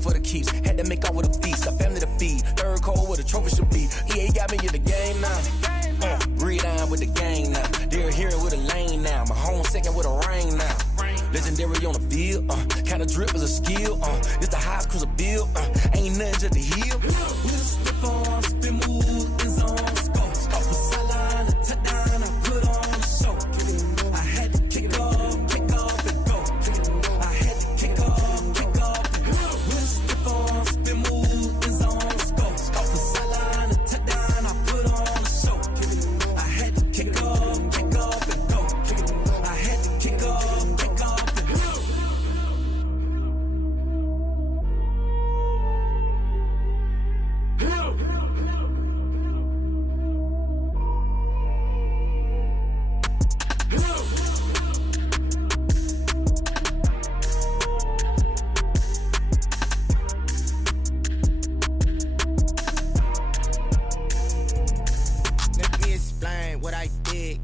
for the keeps. Had to make out with a feast, a family to feed. Third cold where the trophy should be. EA got me in the game now. Read on with the game now. They're here with a lane now. My home second with a rain now. Legendary on the field, kinda drip is a skill, this the highest cruiser bill, ain't nothing just to heal. We slip on, spin move, in zone, scope. Off the sideline, a touchdown, I put on a show. I had to kick off and go. I had to kick off and go. We slip on, spin move, in zone, scope. Off the sideline, a touchdown, I put on a show. I had to kick off and go. I had to kick off.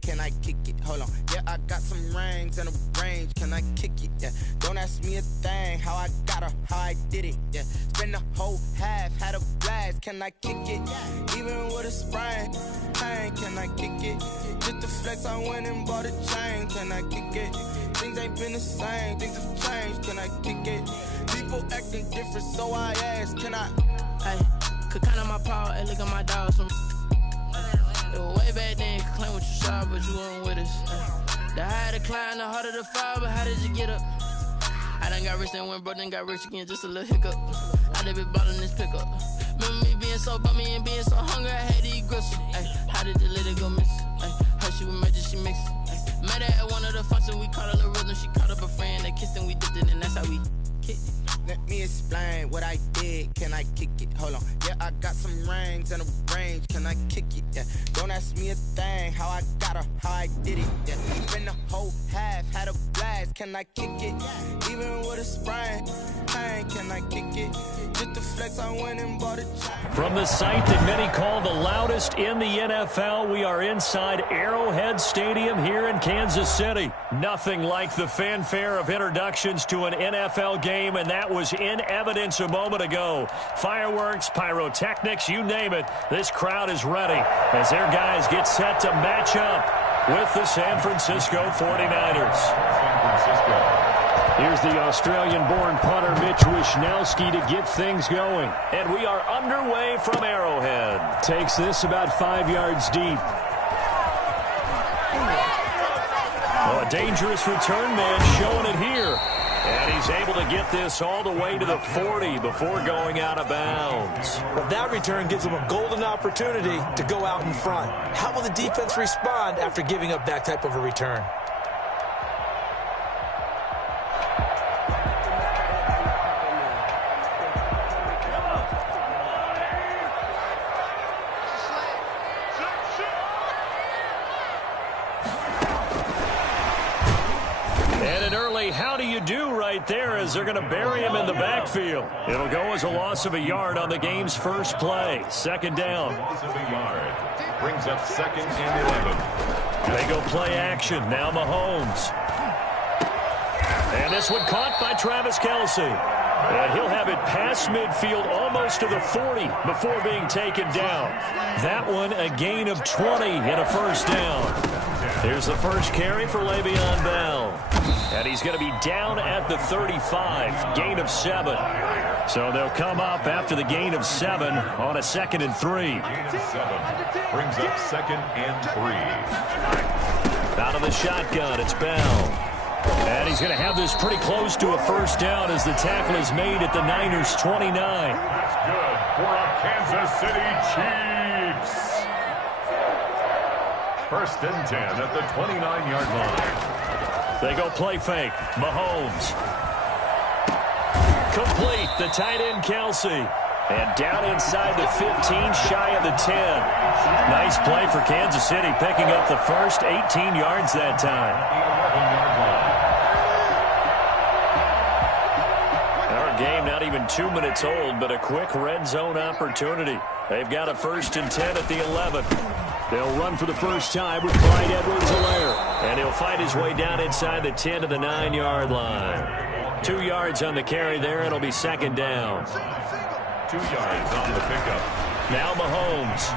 Can I kick it? Hold on. Yeah, I got some rings and a range. Can I kick it? Yeah. Don't ask me a thing. How I got her, how I did it. Yeah. Spend the whole half, had a blast. Can I kick it? Even with a sprain. Hey, can I kick it? Just the flex, I went and bought a chain. Can I kick it? Things ain't been the same. Things have changed. Can I kick it? People acting different, so I asked. Can I? Hey, could count on my power and look at my dogs. Way back then, you could claim what you saw, but you weren't with us. The higher the climb, the harder the fall, but how did you get up? I done got rich and went broke, then got rich again, just a little hiccup. I done been ballin' this pickup. Remember me being so bummy and being so hungry, I had to eat gristle. How did the lady go miss? Her she was magic, she mixed. Met her at one of the functions, we caught a little rhythm. She caught up a friend, they kissed and we dipped it, and that's how we kicked it. Let me explain what I did. Can I kick it? Hold on. Yeah, I got some rings and a range. Can I kick it? Yeah. Don't ask me a thing. How I got her, how I did it. Yeah. Spend the whole half, had a blast. Can I kick it? Even with a sprain. Hey, can I kick it? Just the flex, I went and bought a chain. From the site that many call the loudest in the NFL, we are inside Arrowhead Stadium here in Kansas City. Nothing like the fanfare of introductions to an NFL game, and that was in evidence a moment ago. Fireworks, pyrotechnics, you name it. This crowd is ready as their guys get set to match up with the San Francisco 49ers. Here's the Australian-born punter Mitch Wishnowsky to get things going. And we are underway from Arrowhead. Takes this about 5 yards deep. Oh, a dangerous return man showing it here. And he's able to get this all the way to the 40 before going out of bounds. Well, that return gives him a golden opportunity to go out in front. How will the defense respond after giving up that type of a return? How do you do right there as they're going to bury him in the backfield. It'll go as a loss of a yard on the game's first play. Second down. Loss of a yard. Brings up second and 11. They go play action. Now Mahomes. And this one caught by Travis Kelce. And he'll have it past midfield almost to the 40 before being taken down. That one a gain of 20 and a first down. Here's the first carry for Le'Veon Bell. And he's going to be down at the 35, gain of 7. So they'll come up after the gain of 7 on a 2nd and 3. Gain of 7 brings up 2nd and 3. Out of the shotgun, it's Bell. And he's going to have this pretty close to a first down as the tackle is made at the Niners' 29. That's good for a Kansas City Chiefs. First and 10 at the 29-yard line. They go play fake. Mahomes. Complete. The tight end, Kelce. And down inside the 15, shy of the 10. Nice play for Kansas City, picking up the first 18 yards that time. Our game not even 2 minutes old, but a quick red zone opportunity. They've got a first and 10 at the 11. They'll run for the first time with Clyde Edwards-Helaire. And he'll fight his way down inside the 10 to the 9-yard line. 2 yards on the carry there. It'll be second down. 2 yards on the pickup. Now Mahomes.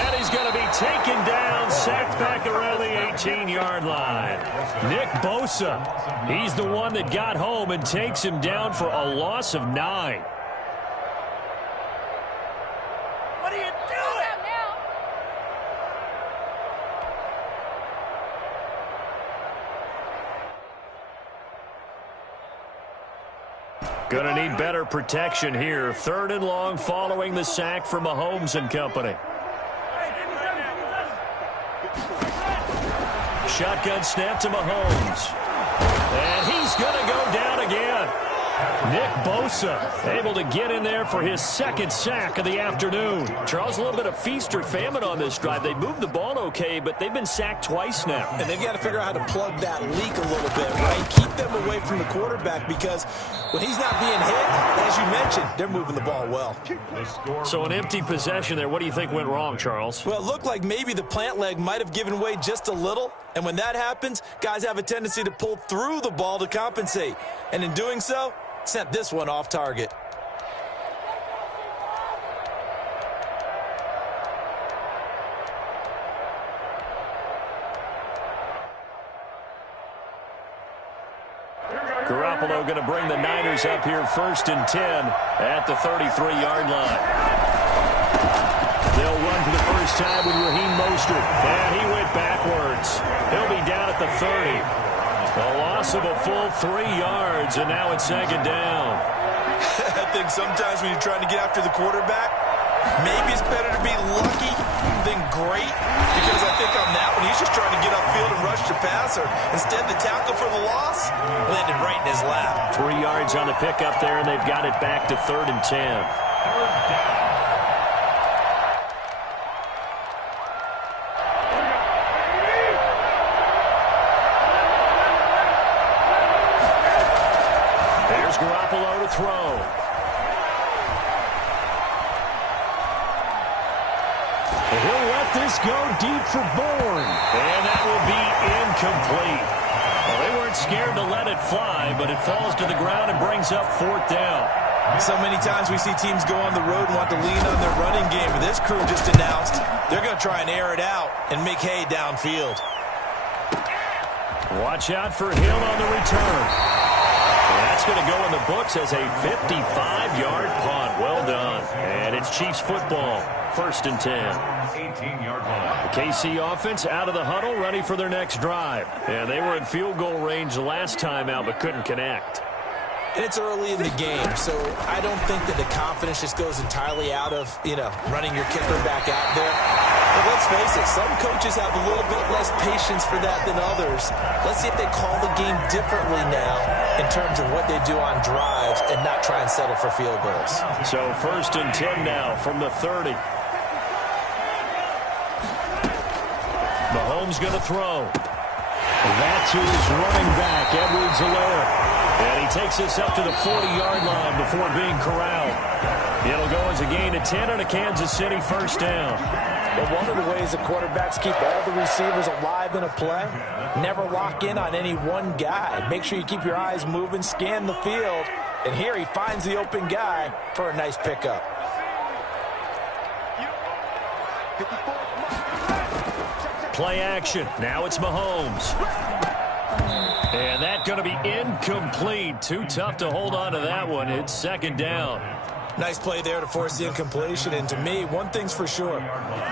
And he's going to be taken down, sacked back around the 18-yard line. Nick Bosa, he's the one that got home and takes him down for a loss of 9. What are you doing? Going to need better protection here. 3rd and long following the sack from Mahomes and company. Shotgun snap to Mahomes. And he's going to go down again. Nick Bosa able to get in there for his 2nd sack of the afternoon. Charles, a little bit of feast or famine on this drive. They moved the ball okay, but they've been sacked twice now. And they've got to figure out how to plug that leak a little bit, right? Keep them away from the quarterback because when he's not being hit, as you mentioned, they're moving the ball well. So an empty possession there. What do you think went wrong, Charles? Well, it looked like maybe the plant leg might have given way just a little. And when that happens, guys have a tendency to pull through the ball to compensate. And in doing so, sent this one off target. Garoppolo going to bring the Niners up here 1st and 10 at the 33-yard line. They'll run for the first time with Raheem Mostert. And he went backwards. He'll be down at the 30. A loss of a full 3 yards, and now it's 2nd down. I think sometimes when you're trying to get after the quarterback, maybe it's better to be lucky than great, because I think on that one, he's just trying to get upfield and rush the passer. Instead, the tackle for the loss landed right in his lap. 3 yards on the pickup there, and they've got it back to 3rd and 10. 3rd down. Garoppolo to throw. He'll let this go deep for Bourne. And that will be incomplete. Well, they weren't scared to let it fly, but it falls to the ground and brings up 4th down. So many times we see teams go on the road and want to lean on their running game. But this crew just announced they're going to try and air it out and make hay downfield. Watch out for Hill on the return. That's going to go in the books as a 55-yard punt. Well done. And it's Chiefs football. 1st and 10. 18-yard line. The KC offense out of the huddle, ready for their next drive. And they were in field goal range last time out, but couldn't connect. And it's early in the game, so I don't think that the confidence just goes entirely out of, running your kicker back out there. But let's face it, some coaches have a little bit less patience for that than others. Let's see if they call the game differently now in terms of what they do on drives and not try and settle for field goals. So 1st and 10 now from the 30. Mahomes going to throw. That's who's running back, Edwards-Helaire. And he takes this up to the 40-yard line before being corralled. It'll go as a gain of 10 on a Kansas City 1st down. But one of the ways the quarterbacks keep all the receivers alive in a play, never lock in on any one guy. Make sure you keep your eyes moving, scan the field. And here he finds the open guy for a nice pickup. Play action. Now it's Mahomes. And that's going to be incomplete. Too tough to hold on to that one. It's 2nd down. Nice play there to force the incompletion. And to me, one thing's for sure.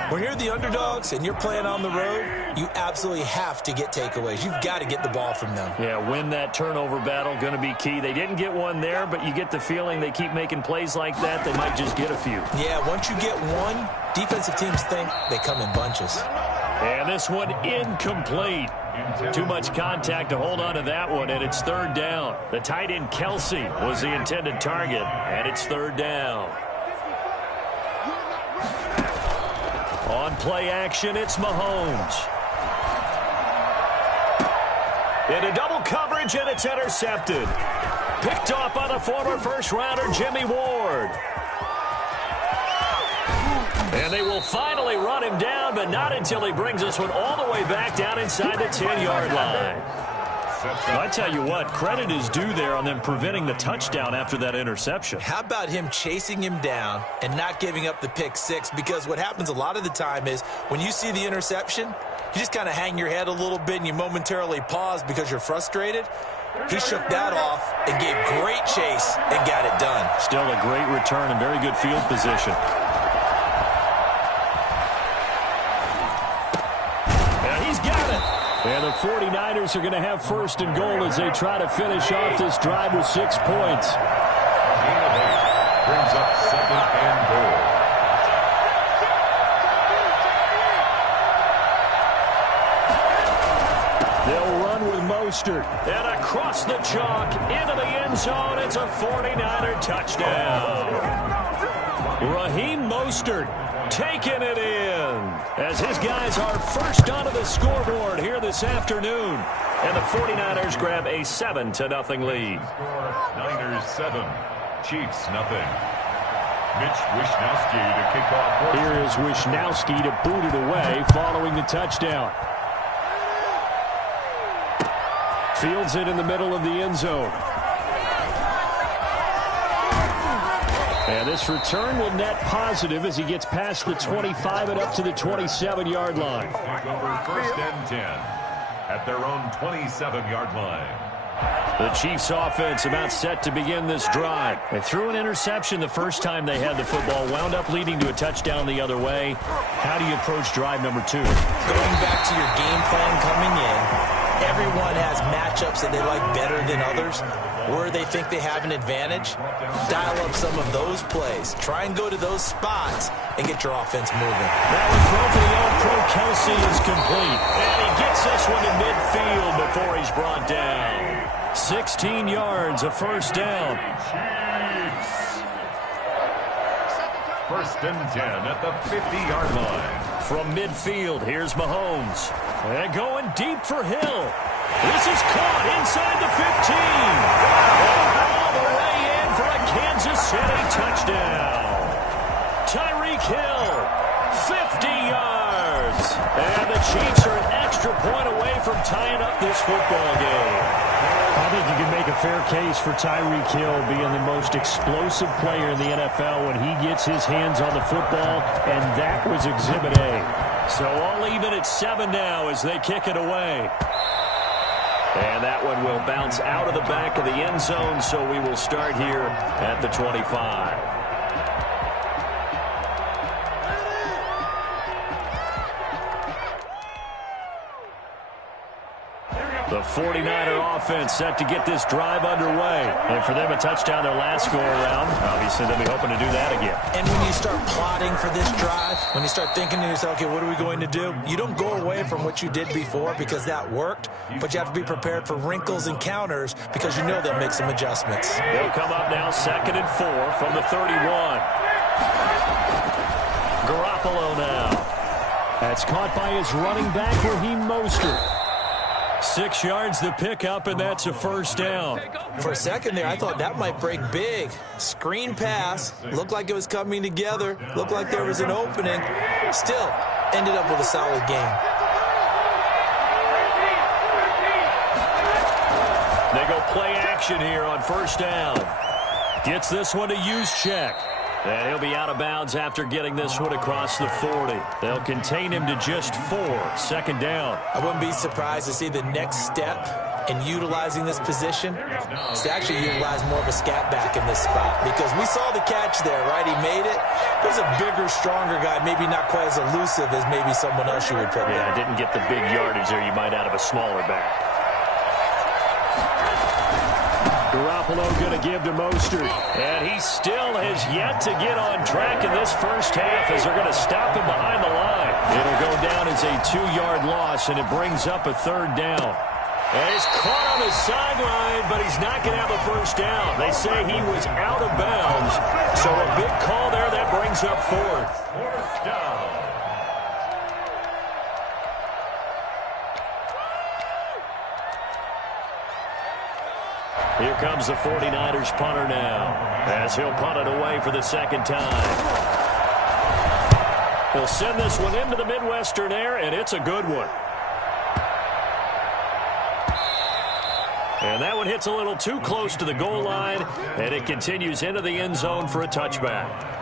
When you're the underdogs and you're playing on the road, you absolutely have to get takeaways. You've got to get the ball from them. Yeah, win that turnover battle, going to be key. They didn't get one there, but you get the feeling they keep making plays like that, they might just get a few. Yeah, once you get one, defensive teams think they come in bunches. And this one incomplete. Too much contact to hold on to that one, and it's 3rd down. The tight end Kelsey was the intended target, and it's 3rd down. On play action, it's Mahomes. Into double coverage, and it's intercepted. Picked off by the former first-rounder Jimmy Ward. And they will finally run him down, but not until he brings this one all the way back down inside the 10-yard line. I tell you what, credit is due there on them preventing the touchdown after that interception. How about him chasing him down and not giving up the pick six? Because what happens a lot of the time is when you see the interception, you just kind of hang your head a little bit and you momentarily pause because you're frustrated. He shook that off and gave great chase and got it done. Still a great return and very good field position. And he's got it. And the 49ers are going to have first and goal as they try to finish off this drive with 6 points. Brings up second and goal. They'll run with Mostert. And across the chalk into the end zone. It's a 49er touchdown. Raheem Mostert taking it in as his guys are first onto the scoreboard here this afternoon. And the 49ers grab a 7-0 lead. Niners 7, Chiefs nothing. Mitch Wishnowsky to kick off. Here is Wishnowsky to boot it away following the touchdown. Fields it in the middle of the end zone. And this return will net positive as he gets past the 25 and up to the 27-yard line. Take over first and 10 at their own 27-yard line. The Chiefs offense about set to begin this drive. They threw an interception the first time they had the football, wound up leading to a touchdown the other way. How do you approach drive number 2? Going back to your game plan coming in, everyone has matchups that they like better than others. Where they think they have an advantage, dial up some of those plays. Try and go to those spots and get your offense moving. That one throw for the All-Pro Kelsey is complete. And he gets this one to midfield before he's brought down. 16 yards, a first down. Chiefs. First and 10 at the 50-yard line. From midfield, here's Mahomes. And going deep for Hill. This is caught inside the 15. All the way in for a Kansas City touchdown. Tyreek Hill, 50 yards. And the Chiefs are an extra point away from tying up this football game. I think you can make a fair case for Tyreek Hill being the most explosive player in the NFL when he gets his hands on the football, and that was Exhibit A. So all even at 7 now as they kick it away. And that one will bounce out of the back of the end zone, so we will start here at the 25. The 49er offense set to get this drive underway. And for them, a touchdown their last go-around. Obviously, they'll be hoping to do that again. And when you start plotting for this drive, when you start thinking to yourself, okay, what are we going to do? You don't go away from what you did before because that worked, but you have to be prepared for wrinkles and counters because you know they'll make some adjustments. They'll come up now 2nd and 4 from the 31. Garoppolo now. That's caught by his running back, Raheem Mostert. 6 yards the pickup, and that's a first down. For a second there, I thought that might break big. Screen pass. Looked like it was coming together. Looked like there was an opening. Still, ended up with a solid game. They go play action here on first down. Gets this one to Juszczyk. And he'll be out of bounds after getting this one across the 40. They'll contain him to just 4. 2nd down. I wouldn't be surprised to see the next step in utilizing this position is to actually utilize more of a scat back in this spot. Because we saw the catch there, right? He made it. There's a bigger, stronger guy, maybe not quite as elusive as maybe someone else you would put there. Yeah, didn't get the big yardage there you might out of a smaller back. Garoppolo going to give to Mostert. And he still has yet to get on track in this first half as they're going to stop him behind the line. It'll go down as a 2-yard loss, and it brings up a 3rd down. And he's caught on the sideline, but he's not going to have a first down. They say he was out of bounds. So a big call there that brings up 4th. 4th down. Here comes the 49ers punter now, as he'll punt it away for the 2nd time. He'll send this one into the Midwestern air, and it's a good one. And that one hits a little too close to the goal line, and it continues into the end zone for a touchback.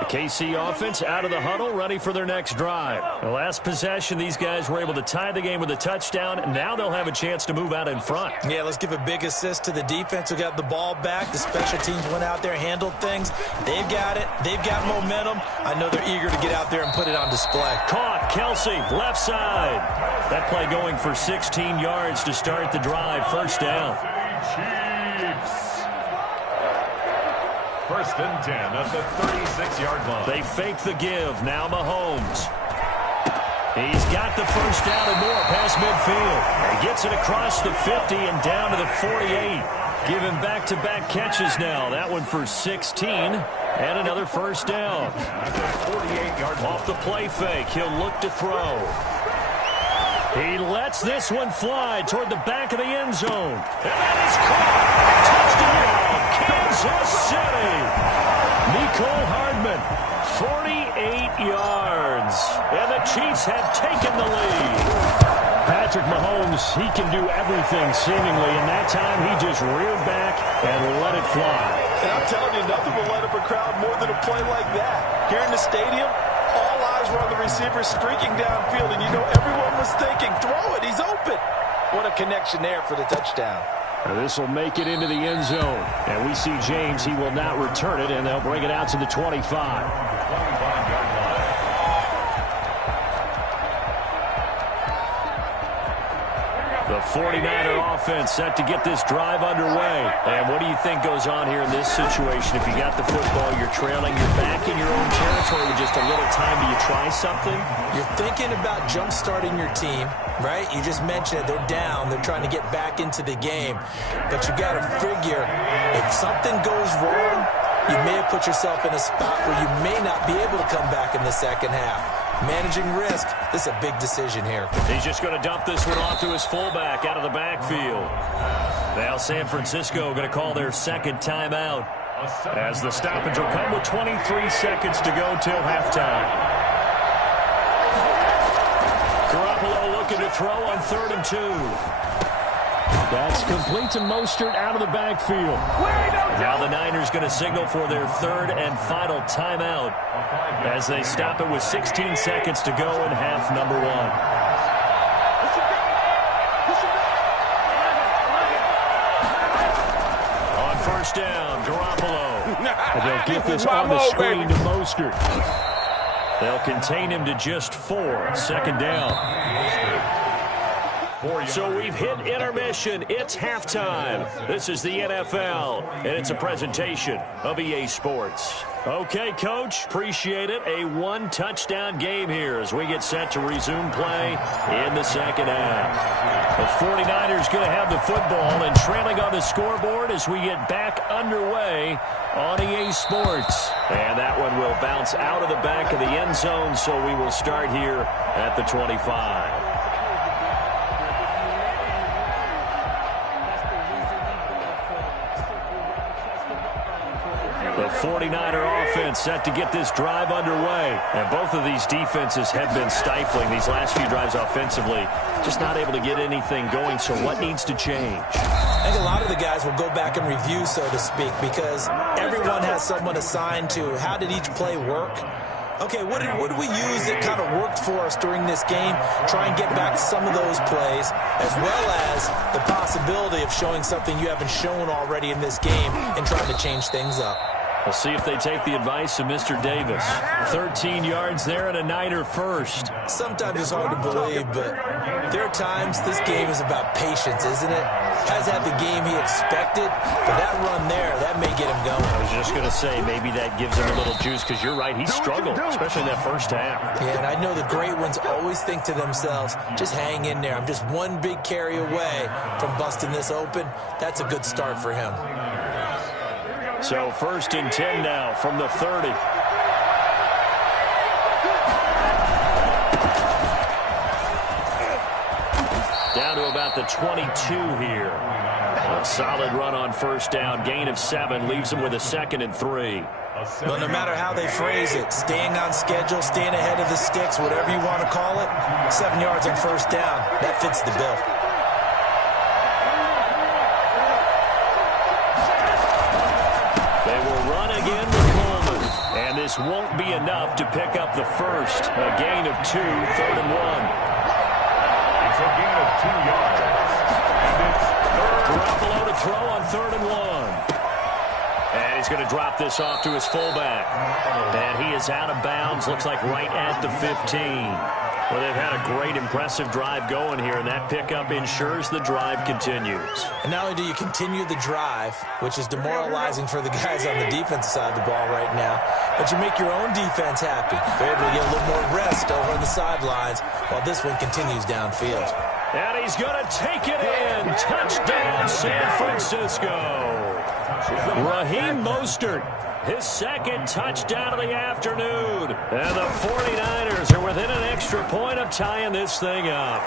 The KC offense out of the huddle, ready for their next drive. The last possession, these guys were able to tie the game with a touchdown. Now they'll have a chance to move out in front. Yeah, let's give a big assist to the defense who got the ball back. The special teams went out there, handled things. They've got it. They've got momentum. I know they're eager to get out there and put it on display. Caught, Kelsey, left side. That play going for 16 yards to start the drive. First down. Chiefs. First and 10 at the 36-yard line. They fake the give. Now Mahomes. He's got the first down and more past midfield. He gets it across the 50 and down to the 48. Giving back-to-back catches now. That one for 16 and another first down. At the 48-yard line. Off the play fake, he'll look to throw. He lets this one fly toward the back of the end zone. And that is caught. Touchdown, Kansas City. Nicole Hardman, 48 yards. And the Chiefs have taken the lead. Patrick Mahomes, he can do everything seemingly. And that time he just reared back and let it fly. And I'm telling you, nothing will light up a crowd more than a play like that. Here in the stadium, all eyes were on the receiver streaking downfield, and you know everyone was thinking, throw it, he's open. What a connection there for the touchdown. This will make it into the end zone. And we see James, he will not return it, and they'll bring it out to the 25. 25-yard line. The 49er offense set to get this drive underway. And what do you think goes on here in this situation? If you got the football, you're trailing, you're back in your own territory with just a little time. Do you try something? You're thinking about jump-starting your team, right? You just mentioned it. They're down. They're trying to get back into the game. But you got to figure, if something goes wrong, you may have put yourself in a spot where you may not be able to come back in the second half. Managing risk, this is a big decision here. He's just going to dump this one off to his fullback out of the backfield. Now San Francisco going to call their second timeout as the stoppage will come with 23 seconds to go till halftime. Garoppolo looking to throw on 3rd and 2. That's complete to Mostert out of the backfield. Now the Niners going to signal for their 3rd and final timeout as they stop it with 16 seconds to go in half number 1. On first down, Garoppolo. And they'll get this on the screen to Mostert. They'll contain him to just 4. Second down. So we've hit intermission. It's halftime. This is the NFL, and it's a presentation of EA Sports. Okay, Coach, appreciate it. A 1-touchdown game here as we get set to resume play in the second half. The 49ers going to have the football and trailing on the scoreboard as we get back underway on EA Sports. And that one will bounce out of the back of the end zone, so we will start here at the 25. The 49er offense set to get this drive underway. And both of these defenses have been stifling these last few drives offensively. Just not able to get anything going. So what needs to change? I think a lot of the guys will go back and review, so to speak, because everyone has someone assigned to how did each play work. Okay, what did we use that kind of worked for us during this game? Try and get back some of those plays, as well as the possibility of showing something you haven't shown already in this game and trying to change things up. We'll see if they take the advice of Mr. Davis. 13 yards there and a Niner first. Sometimes it's hard to believe, but there are times this game is about patience, isn't it? Has had the game he expected, but that run there, that may get him going. I was just going to say, maybe that gives him a little juice, because you're right, he struggled, especially in that first half. Yeah, and I know the great ones always think to themselves, just hang in there. I'm just one big carry away from busting this open. That's a good start for him. So 1st and 10 now from the 30. Down to about the 22 here. A solid run on first down. Gain of 7 leaves them with a 2nd and 3. Well, no matter how they phrase it, staying on schedule, staying ahead of the sticks, whatever you want to call it, 7 yards on first down, that fits the bill. They will run again with Coleman, and this won't be enough to pick up the first. A gain of 2, 3rd and 1. It's a gain of 2 yards. And it's Garoppolo to throw on 3rd and 1. And he's going to drop this off to his fullback. And he is out of bounds, looks like right at the 15. Well, they've had a great, impressive drive going here, and that pickup ensures the drive continues. And not only do you continue the drive, which is demoralizing for the guys on the defensive side of the ball right now, but you make your own defense happy. They're able to get a little more rest over on the sidelines while this one continues downfield. And he's going to take it in. Touchdown, San Francisco. Raheem Mostert, his 2nd touchdown of the afternoon. And the 49ers are within an extra point of tying this thing up.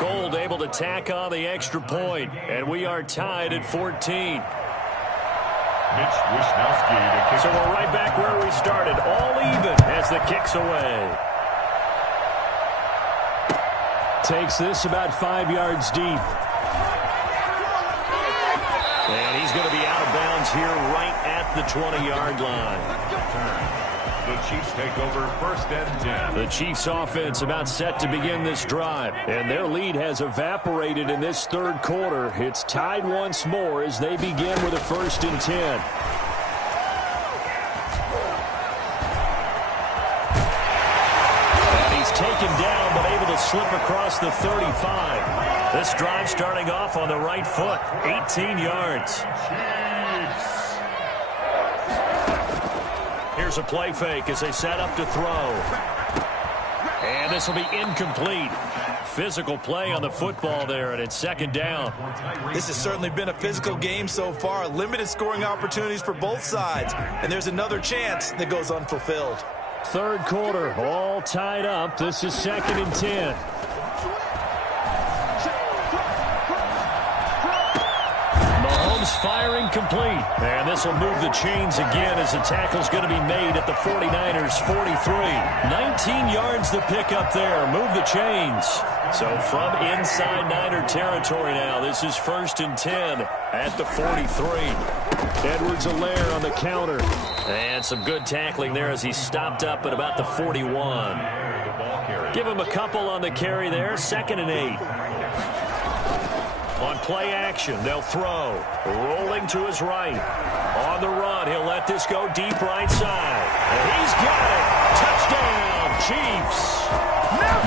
Gold able to tack on the extra point, and we are tied at 14. So we're right back where we started, all even as the kick's away. Takes this about 5 yards deep. And he's going to be out of bounds here right at the 20-yard line. The Chiefs take over 1st and 10. The Chiefs offense about set to begin this drive. And their lead has evaporated in this 3rd quarter. It's tied once more as they begin with a 1st and 10. And he's taken down but able to slip across the 35. This drive starting off on the right foot, 18 yards. Here's a play fake as they set up to throw. And this will be incomplete. Physical play on the football there, and it's 2nd down. This has certainly been a physical game so far. Limited scoring opportunities for both sides. And there's another chance that goes unfulfilled. 3rd quarter, all tied up. This is 2nd and 10. Firing complete. And this will move the chains again as the tackle's going to be made at the 49ers 43. 19 yards the pickup there. Move the chains. So from inside Niner territory now, this is 1st and 10 at the 43. Edwards-Helaire on the counter. And some good tackling there as he stopped up at about the 41. Give him a couple on the carry there. 2nd and 8. On play action, they'll throw. Rolling to his right. On the run, he'll let this go deep right side. And he's got it. Touchdown, Chiefs.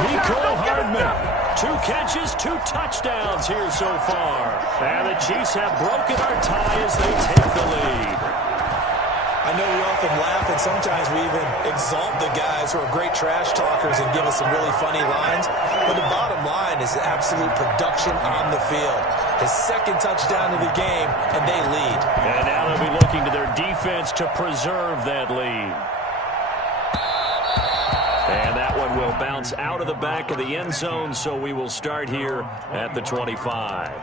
Mecole Hardman. 2 catches, 2 touchdowns here so far. And the Chiefs have broken our tie as they take the lead. I know we often laugh and sometimes we even exalt the guys who are great trash talkers and give us some really funny lines. But the bottom line is absolute production on the field. His 2nd touchdown of the game, and they lead. And now they'll be looking to their defense to preserve that lead. And that one will bounce out of the back of the end zone, so we will start here at the 25.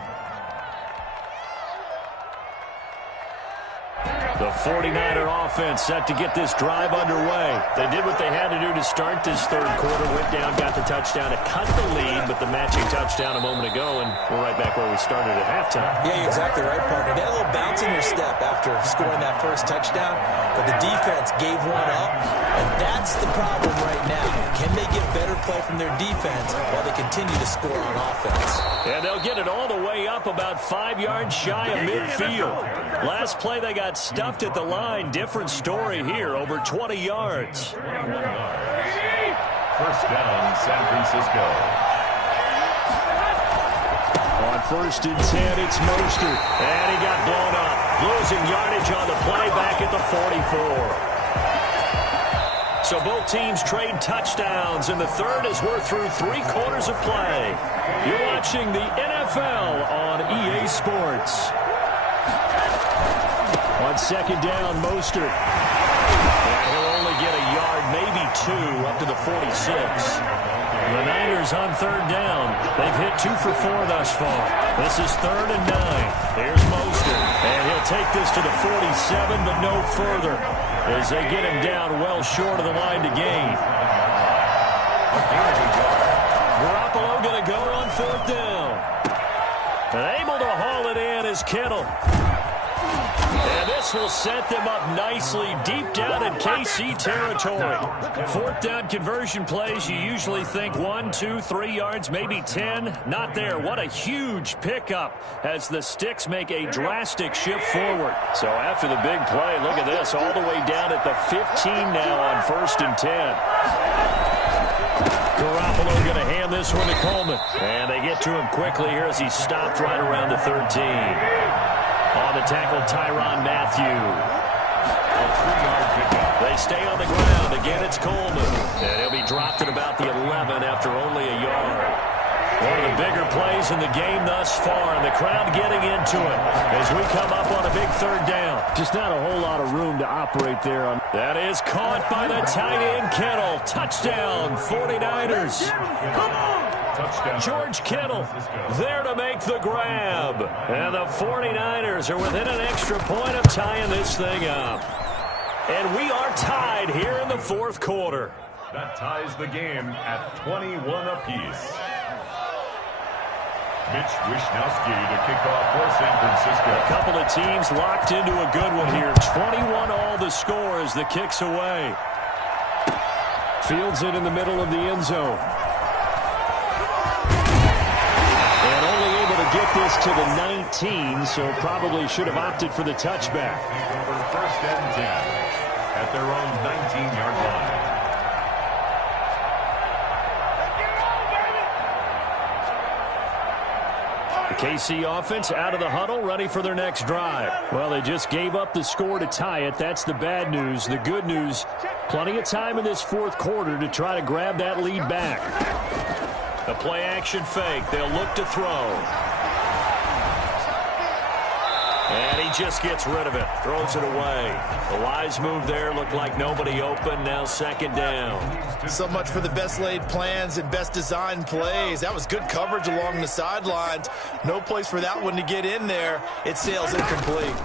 The 49er offense set to get this drive underway. They did what they had to do to start this 3rd quarter. Went down, got the touchdown to cut the lead, but the matching touchdown a moment ago, and we're right back where we started at halftime. Yeah, you're exactly right, partner. They had a little bounce in your step after scoring that 1st touchdown, but the defense gave one up, and that's the problem right now. Can they get better play from their defense while they continue to score on offense? And they'll get it all the way up about 5 yards shy of midfield. Last play they got stuffed at the line. Different story here, over 20 yards. 1st down, San Francisco. On 1st and 10, it's Mostert. And he got blown up. Losing yardage on the play back at the 44. So both teams trade touchdowns in the 3rd as we're through 3 quarters of play. You're watching the NFL on EA Sports. On 2nd down, Mostert. And he'll only get a yard, maybe 2, up to the 46. The Niners on third down. They've hit 2 for 4 thus far. This is 3rd and 9. Here's Mostert. And he'll take this to the 47, but no further, as they get him down well short of the line to gain. Garoppolo going to go on 4th down. And able to haul it in is Kittle. And this will set them up nicely deep down in KC territory. 4th down conversion plays, you usually think 1, 2, 3 yards, maybe 10. Not there. What a huge pickup as the Sticks make a drastic shift forward. So after the big play, look at this, all the way down at the 15 now on 1st and 10. Garoppolo going to hand this one to Coleman. And they get to him quickly here as he's stopped right around the 13. On the tackle, Tyrann Mathieu. They stay on the ground. Again, it's Coleman. And he'll be dropped at about the 11 after only a yard. One of the bigger plays in the game thus far, and the crowd getting into it as we come up on a big 3rd down. Just not a whole lot of room to operate there. That is caught by the tight end, Kittle. Touchdown, 49ers. Come on! Touchdown. George Kittle there to make the grab. And the 49ers are within an extra point of tying this thing up. And we are tied here in the 4th quarter. That ties the game at 21 apiece. Mitch Wishnowsky to kick off for San Francisco. A couple of teams locked into a good one here. 21 all the score as the kick's away. Fields it in the middle of the end zone. And only able to get this to the 19, so probably should have opted for the touchback. For 1st and 10 at their own 19-yard line. The KC offense out of the huddle, ready for their next drive. Well, they just gave up the score to tie it. That's the bad news. The good news, plenty of time in this 4th quarter to try to grab that lead back. A play-action fake. They'll look to throw. And he just gets rid of it. Throws it away. The wise move there. Looked like nobody open. Now 2nd down. So much for the best laid plans and best designed plays. That was good coverage along the sidelines. No place for that one to get in there. It sails incomplete.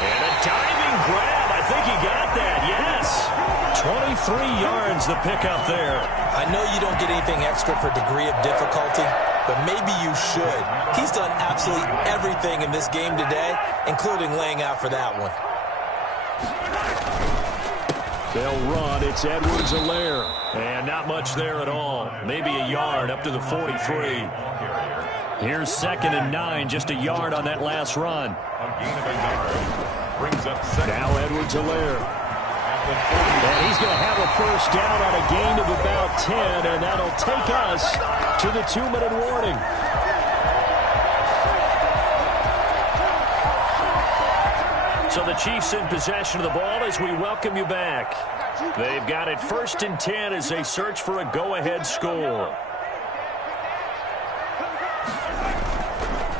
And a diving grab. I think he got that. Yes. 23 yards the pickup there. I know you don't get anything extra for degree of difficulty, but maybe you should. He's done absolutely everything in this game today, including laying out for that one. They'll run. It's Edwards-Helaire. And not much there at all. Maybe a yard up to the 43. Here's 2nd and 9. Just a yard on that last run. A gain of a yard. Brings up 2nd. Now Edwards-Helaire. And he's going to have a 1st down on a gain of about 10, and that'll take us to the 2-minute warning. So the Chiefs in possession of the ball as we welcome you back. They've got it 1st and 10 as they search for a go-ahead score.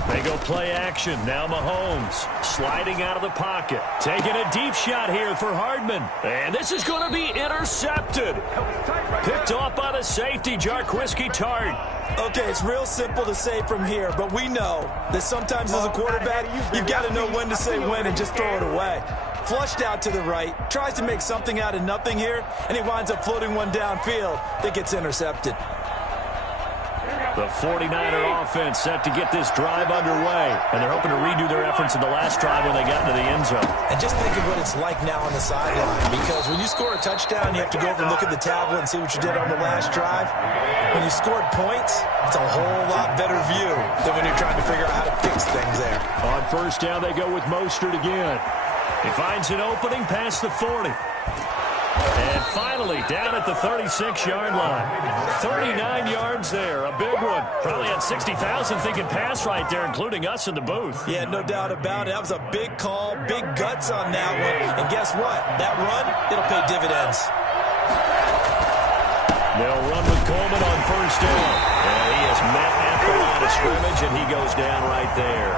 They go play action. Now Mahomes sliding out of the pocket. Taking a deep shot here for Hardman. And this is going to be intercepted. Picked off by the safety, Jarquiski Tart. Okay, it's real simple to say from here, but we know that sometimes as a quarterback, you've got to know when to say when and just throw it away. Flushed out to the right, tries to make something out of nothing here, and he winds up floating one downfield that gets intercepted. The 49er offense set to get this drive underway. And they're hoping to redo their efforts in the last drive when they got into the end zone. And just think of what it's like now on the sideline. Because when you score a touchdown, you have to go over and look at the tablet and see what you did on the last drive. When you scored points, it's a whole lot better view than when you're trying to figure out how to fix things there. On 1st down, they go with Mostert again. He finds an opening past the 40. And finally, down at the 36-yard line. 39 yards there, a big one. Probably had 60,000 thinking pass right there, including us in the booth. Yeah, no doubt about it. That was a big call, big guts on that one. And guess what? That run, it'll pay dividends. They'll run with Coleman on 1st down. And he is met at the line of scrimmage, and he goes down right there.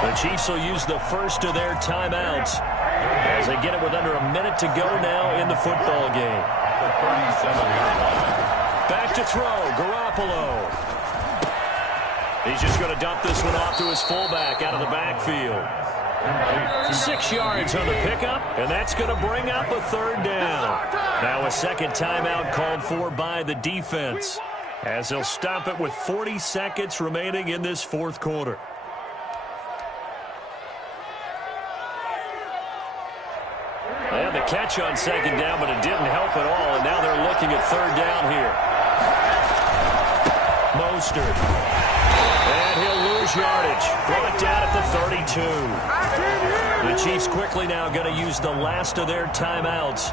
The Chiefs will use the first of their timeouts as they get it with under a minute to go now in the football game. Back to throw, Garoppolo. He's just going to dump this one off to his fullback out of the backfield. 6 yards on the pickup, and that's going to bring up a third down. Now a second timeout called for by the defense, as they'll stop it with 40 seconds remaining in this fourth quarter. And the catch on second down, but it didn't help at all, and now they're looking at third down here. Mostert. And he'll lose yardage. Brought down at the 32. The Chiefs quickly now going to use the last of their timeouts,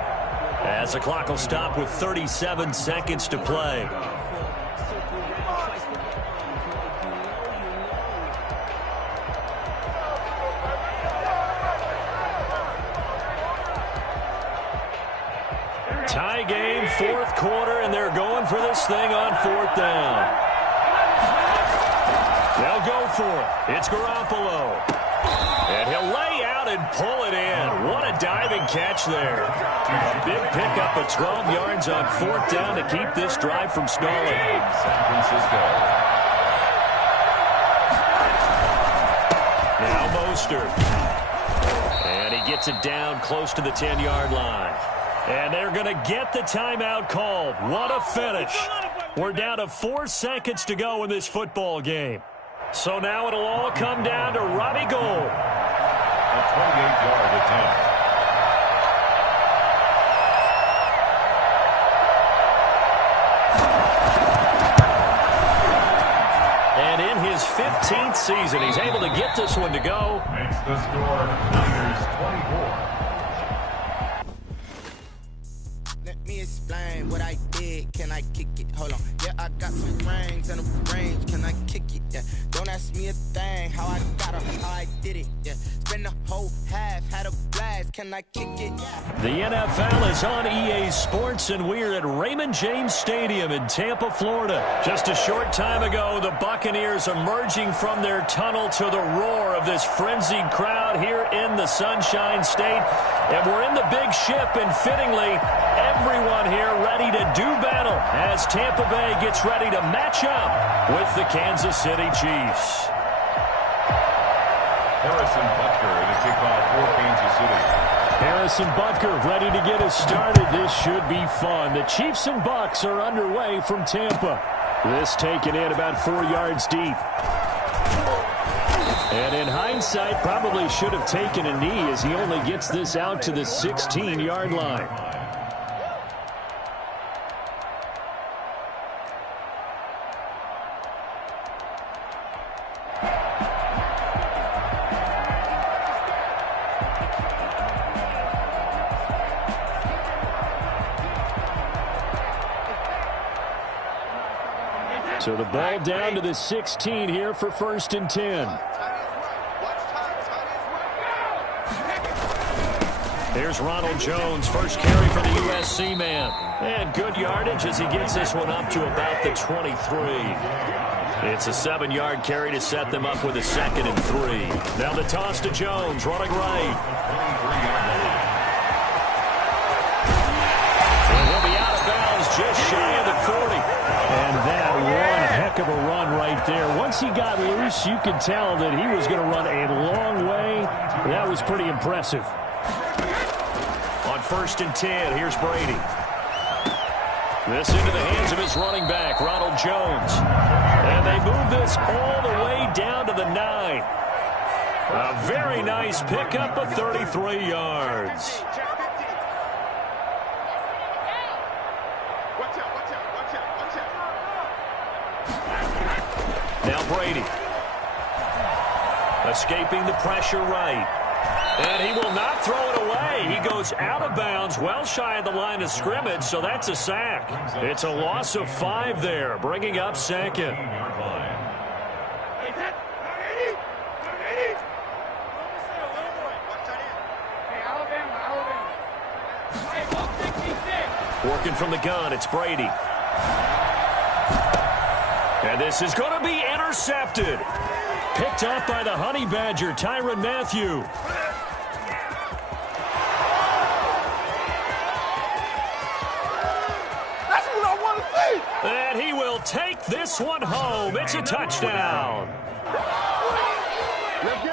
as the clock will stop with 37 seconds to play. Tie game, fourth quarter, and they're going for this thing on fourth down. They'll go for it. It's Garoppolo. And he'll lay out and pull it in. What a diving catch there. A big pickup of 12 yards on fourth down to keep this drive from stalling. San Francisco. Now Mostert. And he gets it down close to the 10-yard line. And they're going to get the timeout called. What a finish. We're down to 4 seconds to go in this football game. So now it'll all come down to Robbie Gould. A 28-yard attempt. And in his 15th season, he's able to get this one to go. Makes the score Niners 24. Let me explain what I did. Can I kick it? Hold on. Yeah, I got some rings and a range. Can I kick it? Yeah. Don't ask me a thing. How I got it, how I did it. Yeah. Spend the whole half, had a blast. Can I kick it? Yeah. The NFL is on EA Sports, and we're at Raymond James Stadium in Tampa, Florida. Just a short time ago, the Buccaneers emerging from their tunnel to the roar of this frenzied crowd here in the Sunshine State. And we're in the big ship, and fittingly, everyone here ready to do battle as Tampa Bay gets ready to match up with the Kansas City Chiefs. Harrison Butker in a kickoff for Kansas City. Harrison Butker ready to get us started. This should be fun. The Chiefs and Bucs are underway from Tampa. This taken in about 4 yards deep. And in hindsight, probably should have taken a knee as he only gets this out to the 16-yard line. So the ball down to the 16 here for 1st and 10. Here's Ronald Jones, first carry for the USC man. And good yardage as he gets this one up to about the 23. It's a 7-yard carry to set them up with a 2nd and 3. Now the toss to Jones, running right. And he'll be out of bounds just shy of the 40. And that one heck of a run right there. Once he got loose, you could tell that he was going to run a long way. That was pretty impressive. On 1st and 10, here's Brady. This into the hands of his running back, Ronald Jones. And they move this all the way down to the 9. A very nice pickup of 33 yards. Now Brady. Escaping the pressure right. And he will not throw it away. He goes out of bounds, well shy of the line of scrimmage, so that's a sack. It's a loss of 5 there, bringing up 2nd. Working from the gun, it's Brady. And this is going to be intercepted. Picked off by the Honey Badger, Tyrann Mathieu. That's what I want to see. And he will take this one home. It's a touchdown.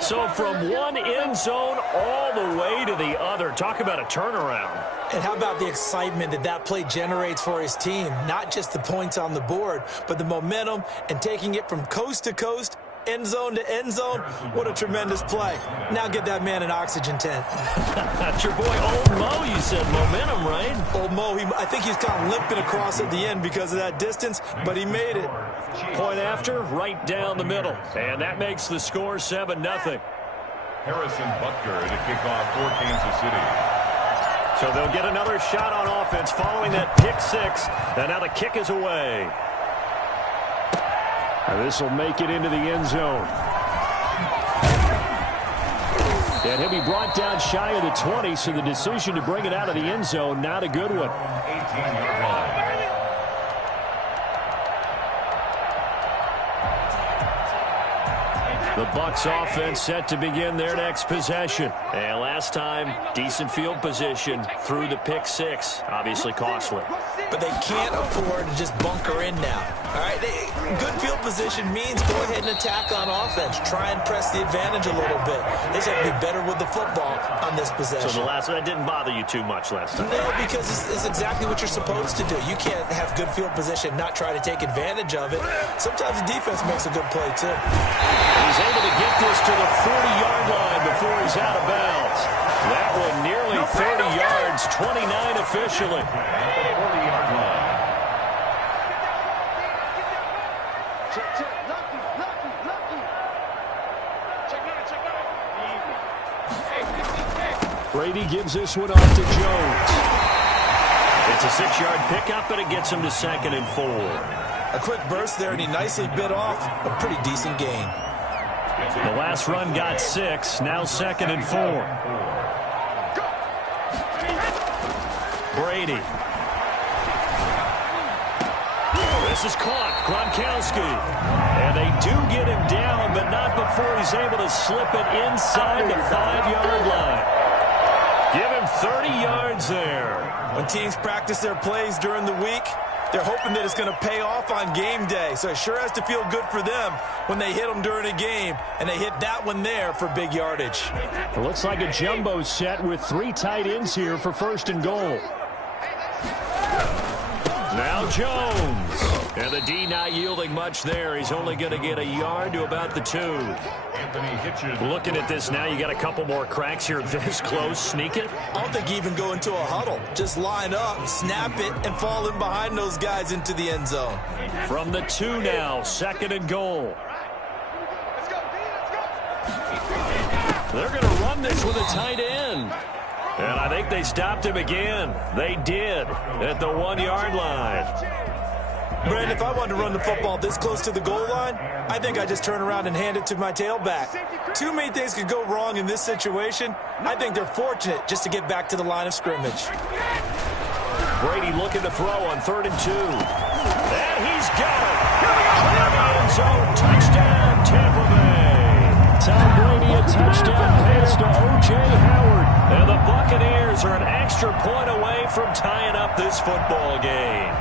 So from one end zone all the way to the other. Talk about a turnaround. And how about the excitement that that play generates for his team? Not just the points on the board, but the momentum and taking it from coast to coast, end zone to end zone. What a tremendous play. Now get that man an oxygen tent. That's your boy Old Mo, you said. Momentum, right? Old Mo, I think he's kind of limping across at the end because of that distance, but he made it. Point after, right down the middle. And that makes the score 7-0. Harrison Butker to kick off for Kansas City. So they'll get another shot on offense following that pick six. And now the kick is away. And this will make it into the end zone. And he'll be brought down shy of the 20, so the decision to bring it out of the end zone, not a good one. 18-yard line. The Bucs offense set to begin their next possession. And last time, decent field position through the pick six. Obviously costly. But they can't afford to just bunker in now. All right, good field position means go ahead and attack on offense. Try and press the advantage a little bit. They just have to be better with the football on this possession. So that didn't bother you too much last time? No, because it's exactly what you're supposed to do. You can't have good field position, not try to take advantage of it. Sometimes the defense makes a good play, too. He's able to get this to the 40-yard line before he's out of bounds. That one nearly 30 yards, 29 officially. At the 40-yard line. Brady gives this one off to Jones. It's a 6-yard pickup, but it gets him to 2nd and 4. A quick burst there, and he nicely bit off a pretty decent gain. The last run got 6, now 2nd and 4. Brady. This is caught. Gronkowski. And they do get him down, but not before he's able to slip it inside the 5-yard line. Give him 30 yards there. When teams practice their plays during the week, they're hoping that it's going to pay off on game day. So it sure has to feel good for them when they hit them during a game, and they hit that one there for big yardage. It looks like a jumbo set with 3 tight ends here for 1st and goal. Now Jones. And the D not yielding much there. He's only going to get a yard to about the 2. Looking at this now, you got a couple more cracks here this close. Sneak it. I don't think you even go into a huddle. Just line up, snap it, and fall in behind those guys into the end zone. From the 2 now, 2nd and goal. They're going to run this with a tight end. And I think they stopped him again. They did at the 1-yard line. Brandon, if I wanted to run the football this close to the goal line, I think I just turn around and hand it to my tailback. Too many things could go wrong in this situation. I think they're fortunate just to get back to the line of scrimmage. Brady looking to throw on 3rd and 2. And he's got it. Here we go. In the end zone. Touchdown, Tampa Bay. Tom Brady a touchdown pass to O.J. Howard. And the Buccaneers are an extra point away from tying up this football game.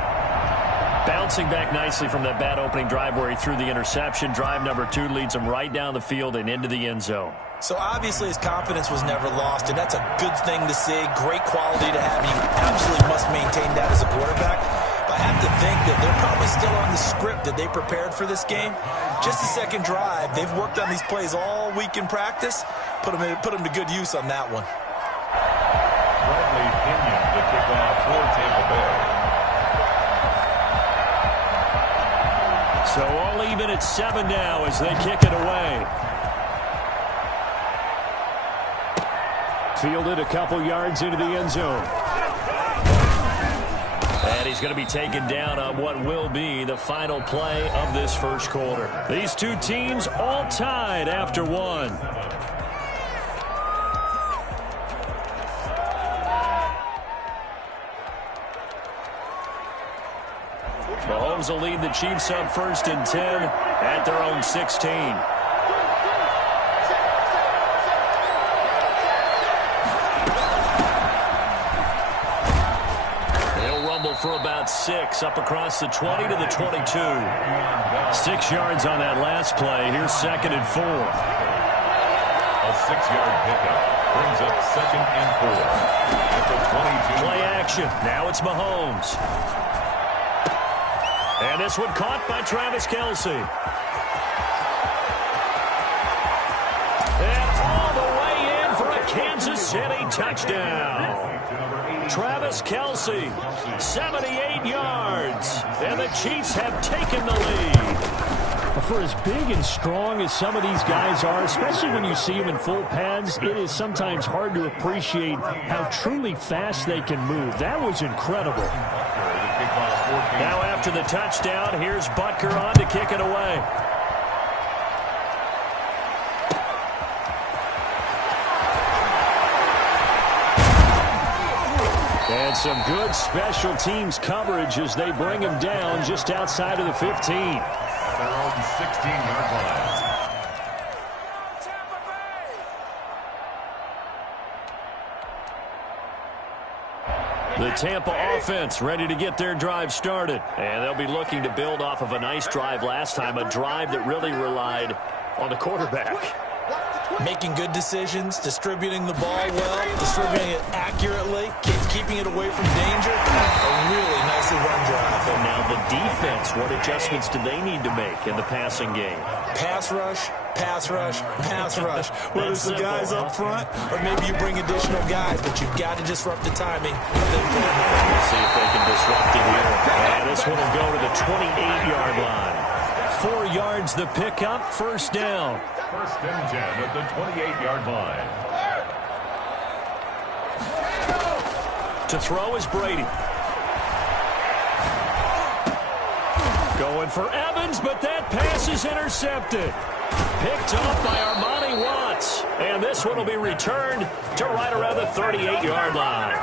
Bouncing back nicely from that bad opening drive where he threw the interception. Drive number 2 leads him right down the field and into the end zone. So obviously his confidence was never lost, and that's a good thing to see. Great quality to have. You absolutely must maintain that as a quarterback. But I have to think that they're probably still on the script that they prepared for this game. Just the second drive. They've worked on these plays all week in practice. Put them to good use on that one. Bradley Pinion to kick off for Tampa Bay. So all even at 7 now as they kick it away. Fielded a couple yards into the end zone. And he's going to be taken down on what will be the final play of this first quarter. These two teams all tied after 1. Mahomes will lead the Chiefs up 1st and 10 at their own 16. for about 6, up across the 20 to the 22. 6 yards on that last play. Here's 2nd and 4. A 6-yard pickup brings up 2nd and 4. At the 22. Play action. Now it's Mahomes. And this one caught by Travis Kelce. And all the way in for a Kansas City touchdown. Travis Kelce, 78 yards. And the Chiefs have taken the lead. For as big and strong as some of these guys are, especially when you see them in full pads, it is sometimes hard to appreciate how truly fast they can move. That was incredible. Now after the touchdown, here's Butker on to kick it away. And some good special teams coverage as they bring him down just outside of the 15. Their own 16-yard line. The Tampa offense ready to get their drive started. And they'll be looking to build off of a nice drive last time, a drive that really relied on the quarterback. Making good decisions, distributing the ball well, distributing it accurately, keeping it away from danger. A really nicely run drive. And now the defense, what adjustments do they need to make in the passing game? Pass rush, pass rush, pass rush. Whether it's the guys up front or maybe you bring additional guys, but you've got to disrupt the timing. We'll see if they can disrupt it here. And this one will go to the 28-yard line. 4 yards the pickup, 1st down. 1st and 10 at the 28-yard line. To throw is Brady. Going for Evans, but that pass is intercepted. Picked off by Armani Watts. And this one will be returned to right around the 38-yard line.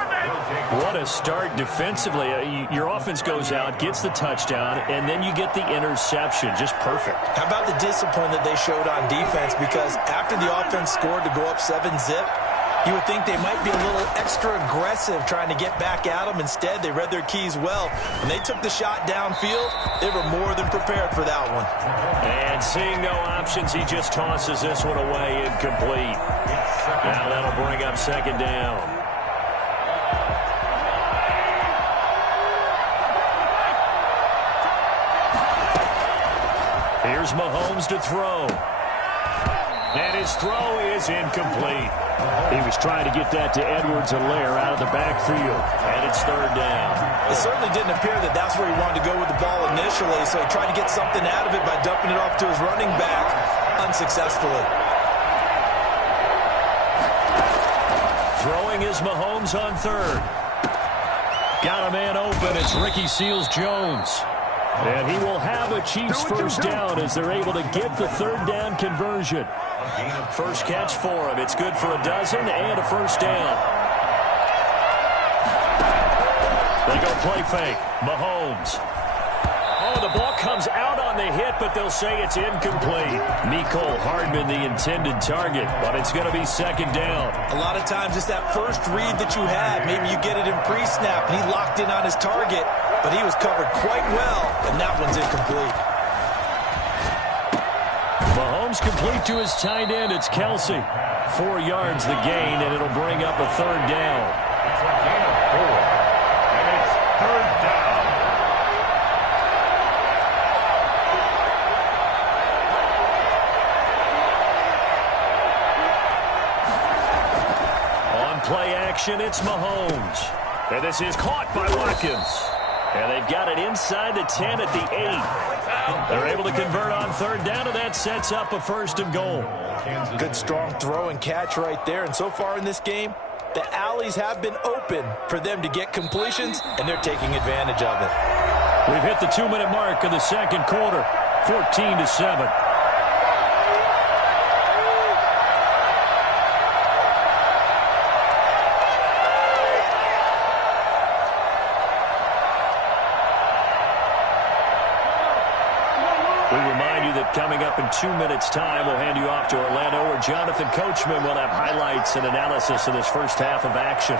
What a start defensively. Your offense goes out, gets the touchdown, and then you get the interception. Just perfect. How about the discipline that they showed on defense? Because after the offense scored to go up 7-zip, you would think they might be a little extra aggressive trying to get back at them. Instead, they read their keys well. When they took the shot downfield, they were more than prepared for that one. And seeing no options, he just tosses this one away incomplete. Now that'll bring up 2nd down. Here's Mahomes to throw. And his throw is incomplete. He was trying to get that to Edwards-Helaire out of the backfield. And it's 3rd down. It certainly didn't appear that that's where he wanted to go with the ball initially, so he tried to get something out of it by dumping it off to his running back unsuccessfully. Throwing is Mahomes on 3rd. Got a man open. It's Ricky Seals-Jones. And he will have a Chiefs 1st down as they're able to get the 3rd down conversion. First catch for him. It's good for a dozen and a 1st down. They go play fake. Mahomes. Oh, the ball comes out on the hit, but they'll say it's incomplete. Mecole Hardman, the intended target, but it's going to be 2nd down. A lot of times it's that first read that you had. Maybe you get it in pre-snap, and he locked in on his target, but he was covered quite well, and that one's incomplete. Mahomes complete to his tight end. It's Kelce. 4 yards the gain, and it'll bring up a 3rd down. It's a gain of 4, and it's 3rd down. On play action, it's Mahomes. And this is caught by Watkins. And they've got it inside the 10 at the 8. They're able to convert on 3rd down, and that sets up a 1st and goal. Good strong throw and catch right there. And so far in this game, the alleys have been open for them to get completions, and they're taking advantage of it. We've hit the 2-minute mark of the 2nd quarter, 14-7. We remind you that coming up in 2 minutes' time, we'll hand you off to Orlando, where Jonathan Coachman will have highlights and analysis of this 1st half of action.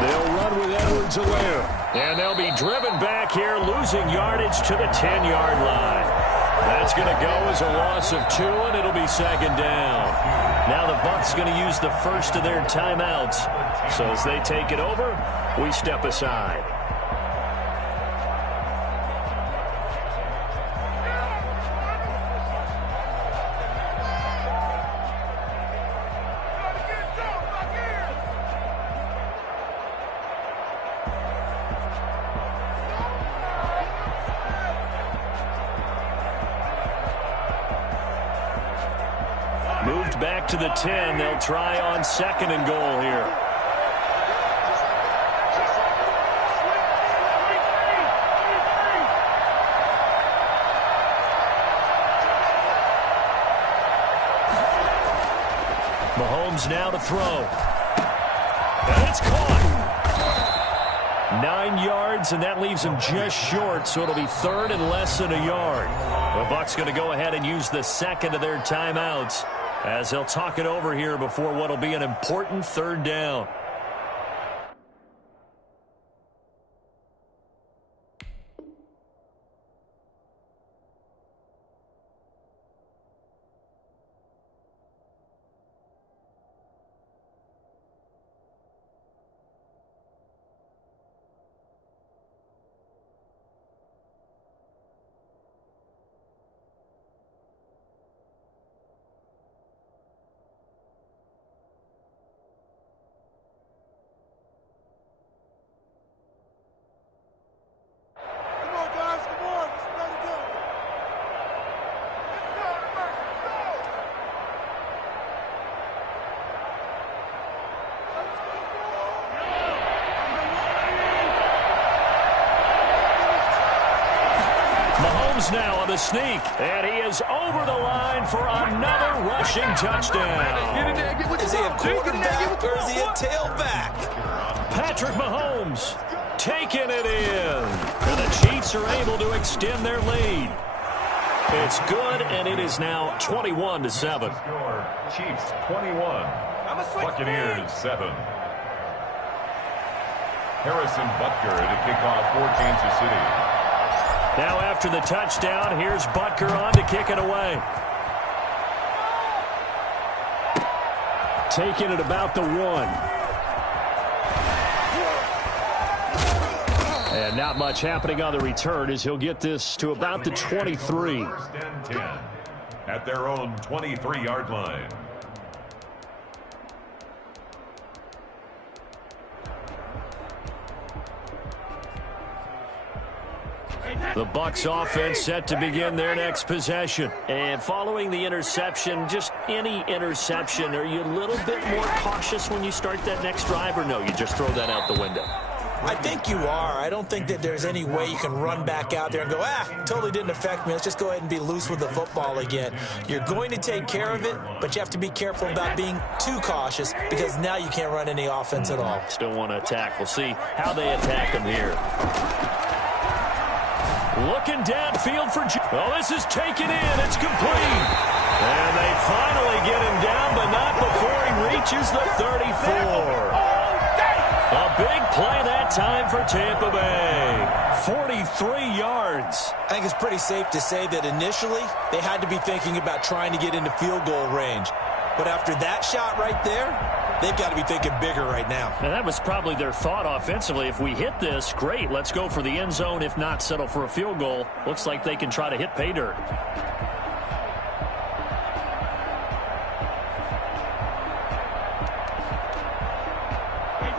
They'll run with Edwards-Helaire. And they'll be driven back here, losing yardage to the 10-yard line. That's going to go as a loss of 2, and it'll be second down. Now the Bucs going to use the first of their timeouts. So as they take it over, we step aside. Moved back to the 10. They'll try on second and goal here. Mahomes now to throw. And it's caught. 9 yards, and that leaves him just short, so it'll be third and less than a yard. The Bucs going to go ahead and use the second of their timeouts as they'll talk it over here before what will be an important third down. Now on the sneak, and he is over the line for another rushing touchdown. Is he a quarterback or is he a tailback? Patrick Mahomes taking it in, and the Chiefs are able to extend their lead. It's good, and it is now 21-7. Chiefs 21, Buccaneers 7. Harrison Butker to kick off for Kansas City. Now after the touchdown, here's Butker on to kick it away. Taking it about the 1. And not much happening on the return as he'll get this to about the 23. First and 10 at their own 23-yard line. The Bucs offense set to begin their next possession. And following the interception, just any interception, are you a little bit more cautious when you start that next drive, or no, you just throw that out the window? I think you are. I don't think that there's any way you can run back out there and go, totally didn't affect me. Let's just go ahead and be loose with the football again. You're going to take care of it, but you have to be careful about being too cautious because now you can't run any offense at all. Still want to attack. We'll see how they attack them here. Looking downfield for... Oh, this is taken in. It's complete. And they finally get him down, but not before he reaches the 34. A big play that time for Tampa Bay. 43 yards. I think it's pretty safe to say that initially they had to be thinking about trying to get into field goal range. But after that shot right there, they've got to be thinking bigger right now. And that was probably their thought offensively. If we hit this, great. Let's go for the end zone. If not, settle for a field goal. Looks like they can try to hit pay dirt.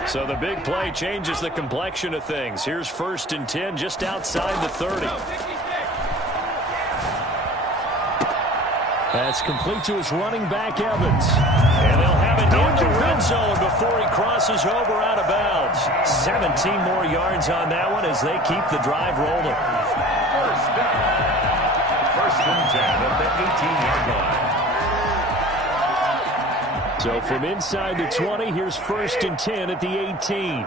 So the big play changes the complexion of things. Here's first and 10 just outside the 30. That's complete to his running back, Evans. And they'll have it in the red zone before he crosses over out of bounds. 17 more yards on that one as they keep the drive rolling. First and 10 at the 18-yard line. So from inside the 20, here's first and 10 at the 18.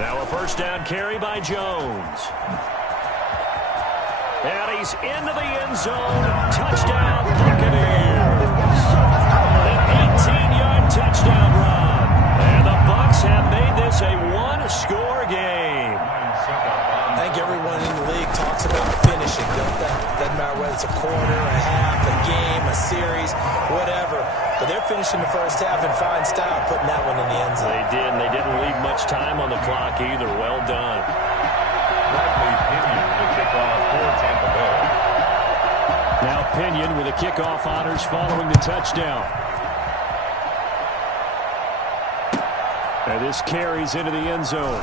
Now a first down carry by Jones. And he's into the end zone. Touchdown, Buccaneers. An 18-yard touchdown run. And the Bucs have made this a one-score game. I think everyone in the league talks about finishing. Doesn't matter whether it's a quarter, a half, a game, a series, whatever. But they're finishing the first half in fine style, putting that one in the end zone. They did, and they didn't leave much time on the clock either. Well done. Pinion to kick off for Tampa Bay. Now Pinion with the kickoff honors following the touchdown. And this carries into the end zone.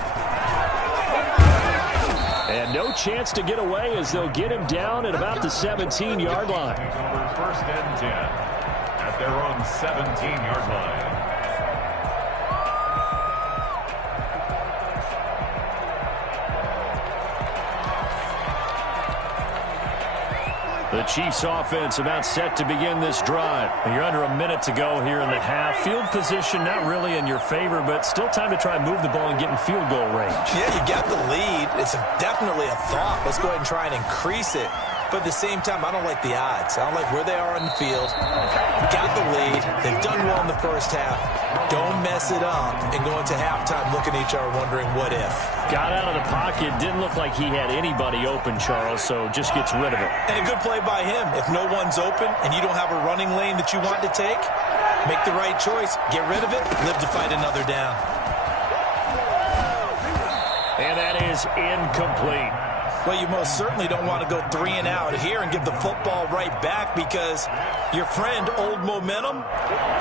And no chance to get away as they'll get him down at about the 17-yard line. First and 10 at their own 17-yard line. The Chiefs offense about set to begin this drive. And you're under a minute to go here in the half. Field position not really in your favor, but still time to try and move the ball and get in field goal range. Yeah, you got the lead. It's definitely a thought. Let's go ahead and try and increase it. But at the same time, I don't like the odds. I don't like where they are on the field. Got the lead. They've done well in the first half. Don't mess it up and go into halftime looking at each other wondering what if. Got out of the pocket. Didn't look like he had anybody open, Charles, so just gets rid of it. And a good play by him. If no one's open and you don't have a running lane that you want to take, make the right choice. Get rid of it. Live to fight another down. And that is incomplete. Well, you most certainly don't want to go 3 and out here and give the football right back because your friend, Old Momentum,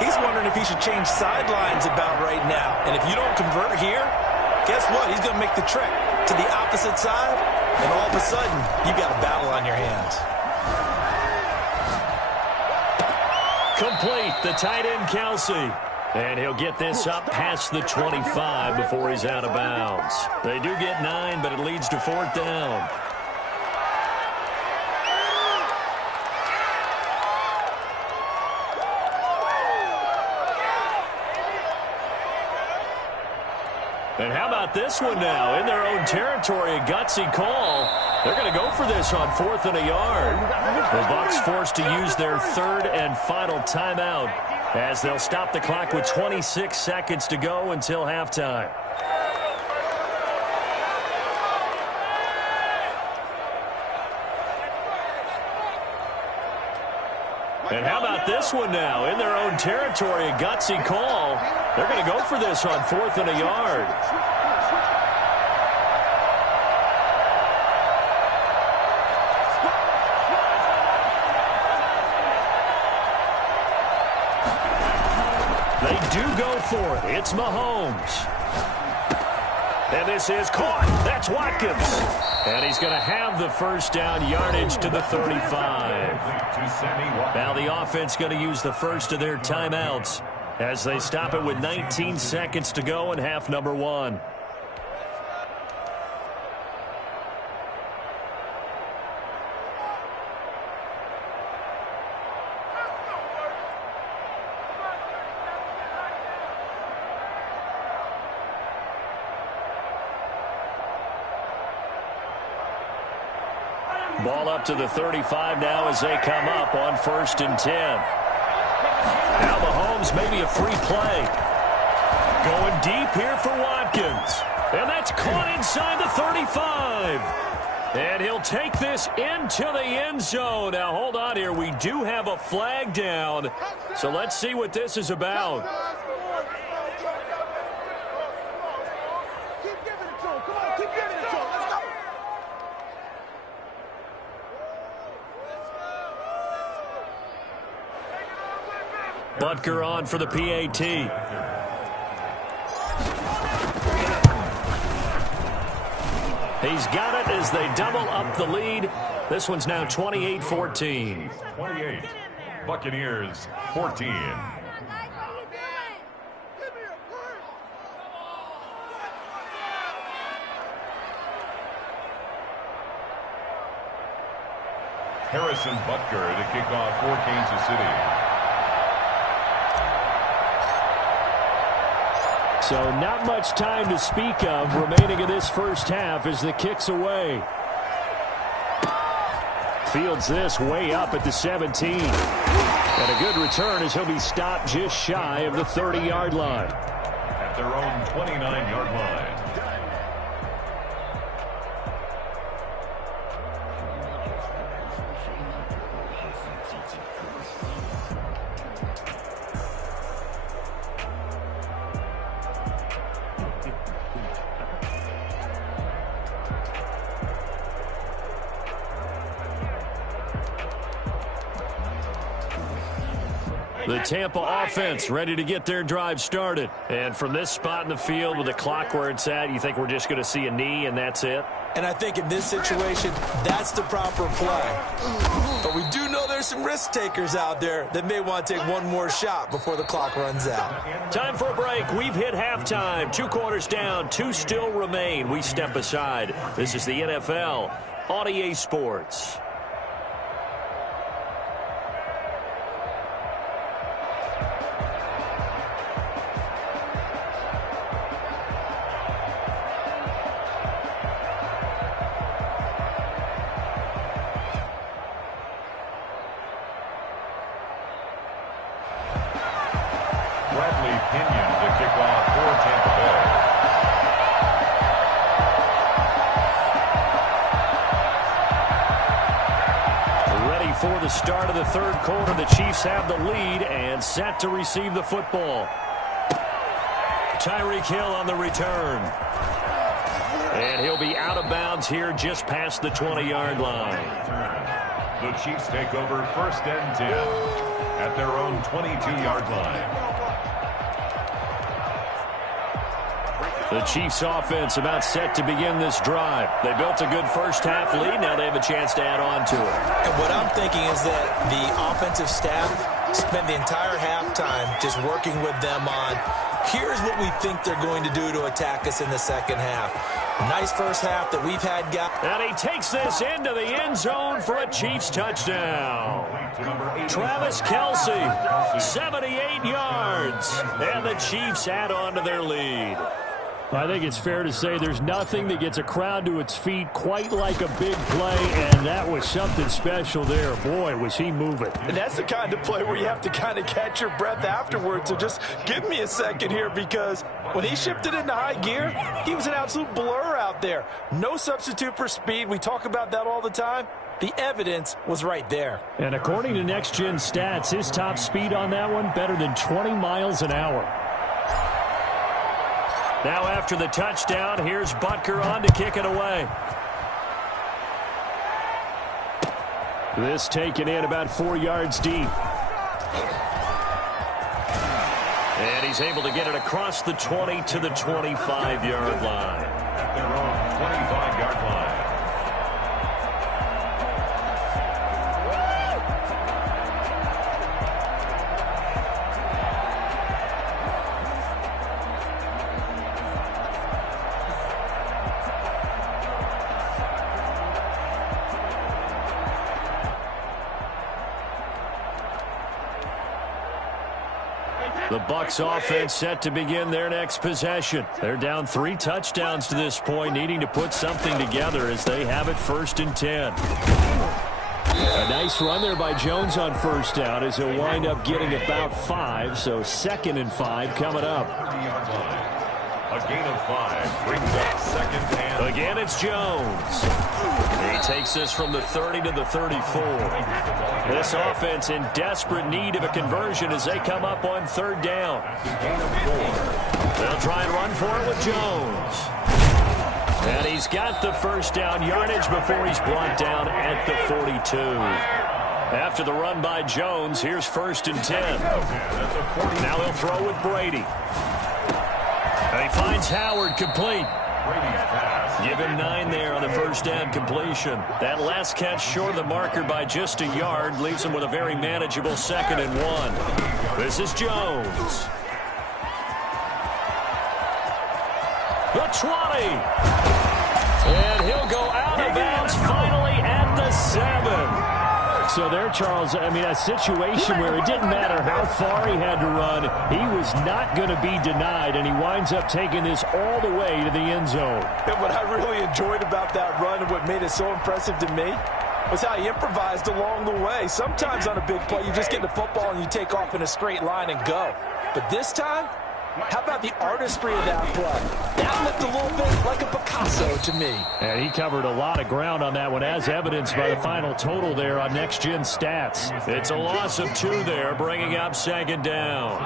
he's wondering if he should change sidelines about right now. And if you don't convert here, guess what? He's going to make the trek to the opposite side, and all of a sudden, you got a battle on your hands. Complete, the tight end, Kelsey. And he'll get this up past the 25 before he's out of bounds. They do get 9, but it leads to 4th down. And how about this one now? In their own territory, a gutsy call. They're going to go for this on 4th and a yard. The Bucs forced to use their 3rd and final timeout as they'll stop the clock with 26 seconds to go until halftime. And how about this one now? In their own territory, a gutsy call. They're going to go for this on 4th and a yard. They do go for it. It's Mahomes. And this is caught. That's Watkins. And he's going to have the first down, yardage to the 35. Now the offense going to use the first of their timeouts as they stop it with 19 seconds to go in half number 1. Ball up to the 35 now as they come up on 1st and 10. Now Mahomes, maybe a free play. Going deep here for Watkins. And that's caught inside the 35. And he'll take this into the end zone. Now, hold on here. We do have a flag down. So let's see what this is about. Keep giving it to him. Come on, keep giving it to him. Let's go. Butker on for the PAT. He's got it as they double up the lead. This one's now 28-14. 28. Buccaneers 14. Harrison Butker to kick off for Kansas City. So not much time to speak of remaining in this first half as the kick's away. Fields this way up at the 17. And a good return as he'll be stopped just shy of the 30-yard line. At their own 29-yard line. The Tampa offense ready to get their drive started. And from this spot in the field with the clock where it's at, you think we're just going to see a knee and that's it? And I think in this situation, that's the proper play. But we do know there's some risk takers out there that may want to take one more shot before the clock runs out. Time for a break. We've hit halftime. 2 quarters down, 2 still remain. We step aside. This is the NFL on EA Sports. For the start of the third quarter, the Chiefs have the lead and set to receive the football. Tyreek Hill on the return. And he'll be out of bounds here just past the 20-yard line. The Chiefs take over 1st and 10 at their own 22-yard line. The Chiefs offense about set to begin this drive. They built a good first half lead. Now they have a chance to add on to it. And what I'm thinking is that the offensive staff spent the entire halftime just working with them on, here's what we think they're going to do to attack us in the second half. Nice first half that we've had. And he takes this into the end zone for a Chiefs touchdown. Travis Kelce, 78 yards. And the Chiefs add on to their lead. I think it's fair to say there's nothing that gets a crowd to its feet quite like a big play, and that was something special there. Boy, was he moving. And that's the kind of play where you have to kind of catch your breath afterwards. So just give me a second here, because when he shifted into high gear, he was an absolute blur out there. No substitute for speed. We talk about that all the time. The evidence was right there. And according to Next Gen Stats, his top speed on that one, better than 20 miles an hour. Now after the touchdown, here's Butker on to kick it away. This taken in about 4 yards deep. And he's able to get it across the 20 to the 25-yard line. At their own 25-yard line. The Bucs offense set to begin their next possession. They're down 3 touchdowns to this point, needing to put something together as they have it 1st and 10. A nice run there by Jones on first down as he'll wind up getting about 5, so 2nd and 5 coming up. A gain of 5 brings up 2nd and... Again, it's Jones. He takes this from the 30 to the 34. This offense in desperate need of a conversion as they come up on 3rd down. They'll try and run for it with Jones. And he's got the 1st down yardage before he's brought down at the 42. After the run by Jones, here's 1st and 10. Now he'll throw with Brady. And he finds Howard complete. Give him 9 there on the 1st down completion. That last catch short of the marker by just a yard leaves him with a very manageable 2nd and 1. This is Jones. The 20. And he'll go out of bounds finally at the 7. So there, Charles, I mean, a situation where it didn't matter how far he had to run, he was not going to be denied, and he winds up taking this all the way to the end zone. And what I really enjoyed about that run and what made it so impressive to me, was how he improvised along the way. Sometimes on a big play, you just get the football and you take off in a straight line and go. But this time, how about the artistry of that play? That looked a little bit like a Picasso to me. And he covered a lot of ground on that one, as evidenced by the final total there on Next Gen Stats. It's a loss of 2 there, bringing up second down.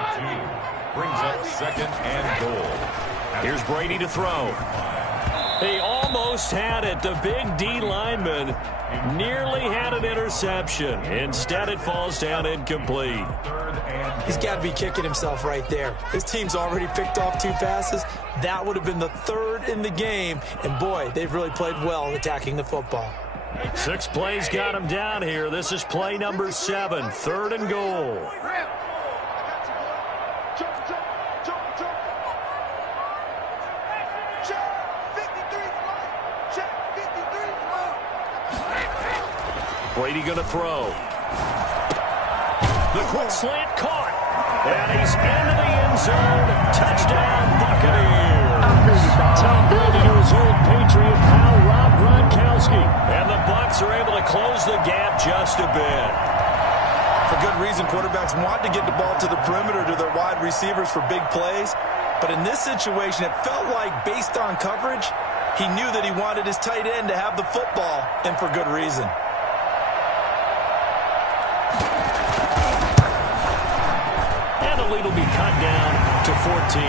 Brings up second and goal. Here's Brady to throw. He almost had it. The big D lineman nearly had an interception. Instead, it falls down incomplete. He's got to be kicking himself right there. His team's already picked off 2 passes. That would have been the 3rd in the game. And, boy, they've really played well attacking the football. 6 plays got him down here. This is play number 7, 3rd and goal. Brady going to throw. The quick slant caught. And he's into the end zone. Touchdown, Buccaneers. Tom Brady to his old Patriot pal, Rob Gronkowski. And the Bucs are able to close the gap just a bit. For good reason, quarterbacks want to get the ball to the perimeter to their wide receivers for big plays. But in this situation, it felt like, based on coverage, he knew that he wanted his tight end to have the football, and for good reason. Lead will be cut down to 14.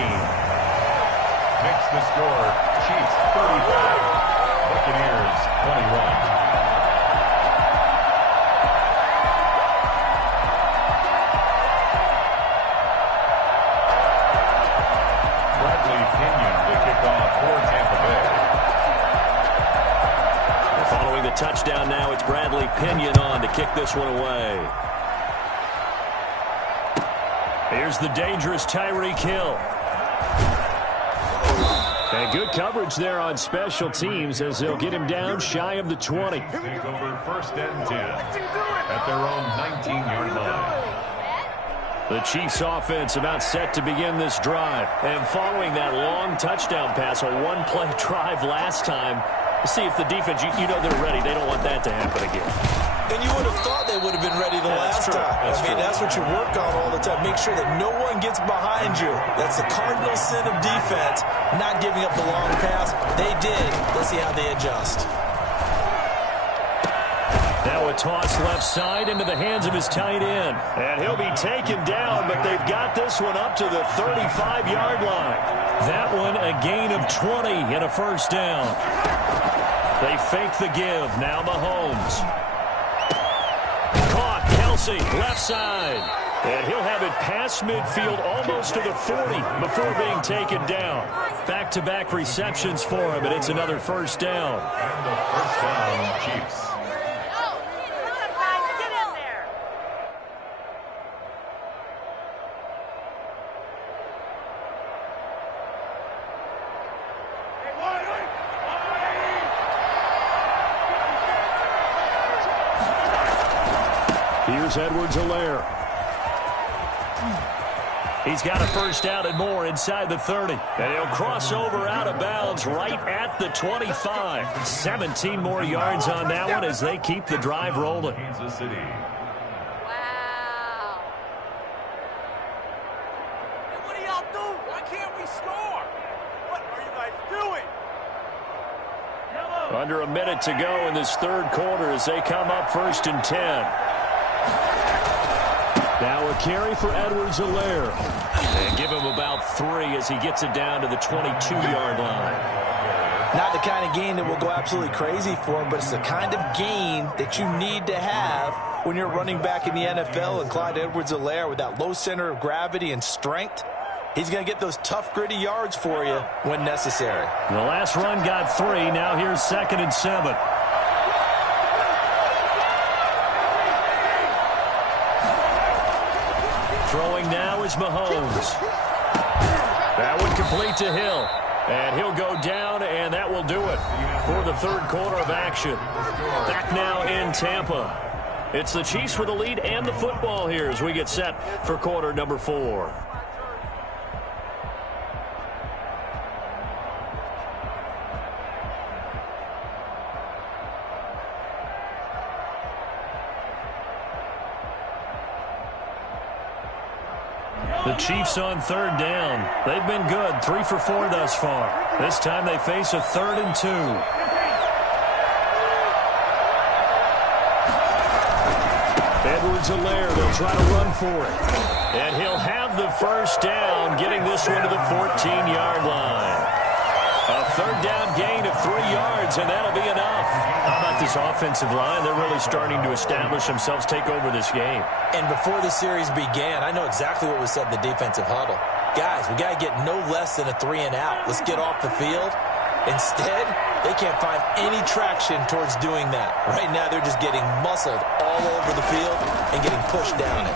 Makes the score Chiefs 35, Buccaneers 21. Bradley Pinion to kick off for Tampa Bay. Following the touchdown now, it's Bradley Pinion on to kick this one away. Here's the dangerous Tyreek Hill. And good coverage there on special teams as they'll get him down shy of the 20. Take over 1st and 10 at their own 19-yard line. The Chiefs offense about set to begin this drive. And following that long touchdown pass, a 1-play drive last time, see if the defense, you know they're ready. They don't want that to happen again. And you would have thought they would have been ready the last time. That's what you work on all the time. Make sure that no one gets behind you. That's the cardinal sin of defense, not giving up the long pass. They did. Let's see how they adjust. Now a toss left side into the hands of his tight end. And he'll be taken down, but they've got this one up to the 35-yard line. That one a gain of 20 and a 1st down. They fake the give. Now Mahomes. Left side. And he'll have it past midfield almost to the 40 before being taken down. Back-to-back receptions for him, and it's another 1st down. And the 1st down, Chiefs. Here's Edwards-Helaire. He's got a 1st down and more inside the 30. And he'll cross over out of bounds right at the 25. 17 more yards on that one as they keep the drive rolling. Kansas City. Wow. Hey, what do y'all do? Why can't we score? What are you guys doing? Under a minute to go in this 3rd quarter as they come up 1st and 10. Now a carry for Edwards-Helaire. And give him about 3 as he gets it down to the 22-yard line. Not the kind of gain that will go absolutely crazy for him, but it's the kind of gain that you need to have when you're running back in the NFL. And Clyde Edwards-Helaire, with that low center of gravity and strength, he's going to get those tough, gritty yards for you when necessary. The last run got 3. Now here's 2nd and 7. Throwing now is Mahomes. That one complete to Hill. And he'll go down, and that will do it for the 3rd quarter of action. Back now in Tampa. It's the Chiefs with the lead and the football here as we get set for quarter number 4. The Chiefs on third down. They've been good, 3 for 4 thus far. This time they face a 3rd and 2. Edwards-Helaire, they'll try to run for it. And he'll have the first down, getting this one to the 14-yard line. A 3rd down gain of 3 yards, and that'll be enough. How about this offensive line? They're really starting to establish themselves, take over this game. And before the series began, I know exactly what was said in the defensive huddle. Guys, we got to get no less than a 3 and out. Let's get off the field. Instead, they can't find any traction towards doing that. Right now, they're just getting muscled all over the field and getting pushed down it.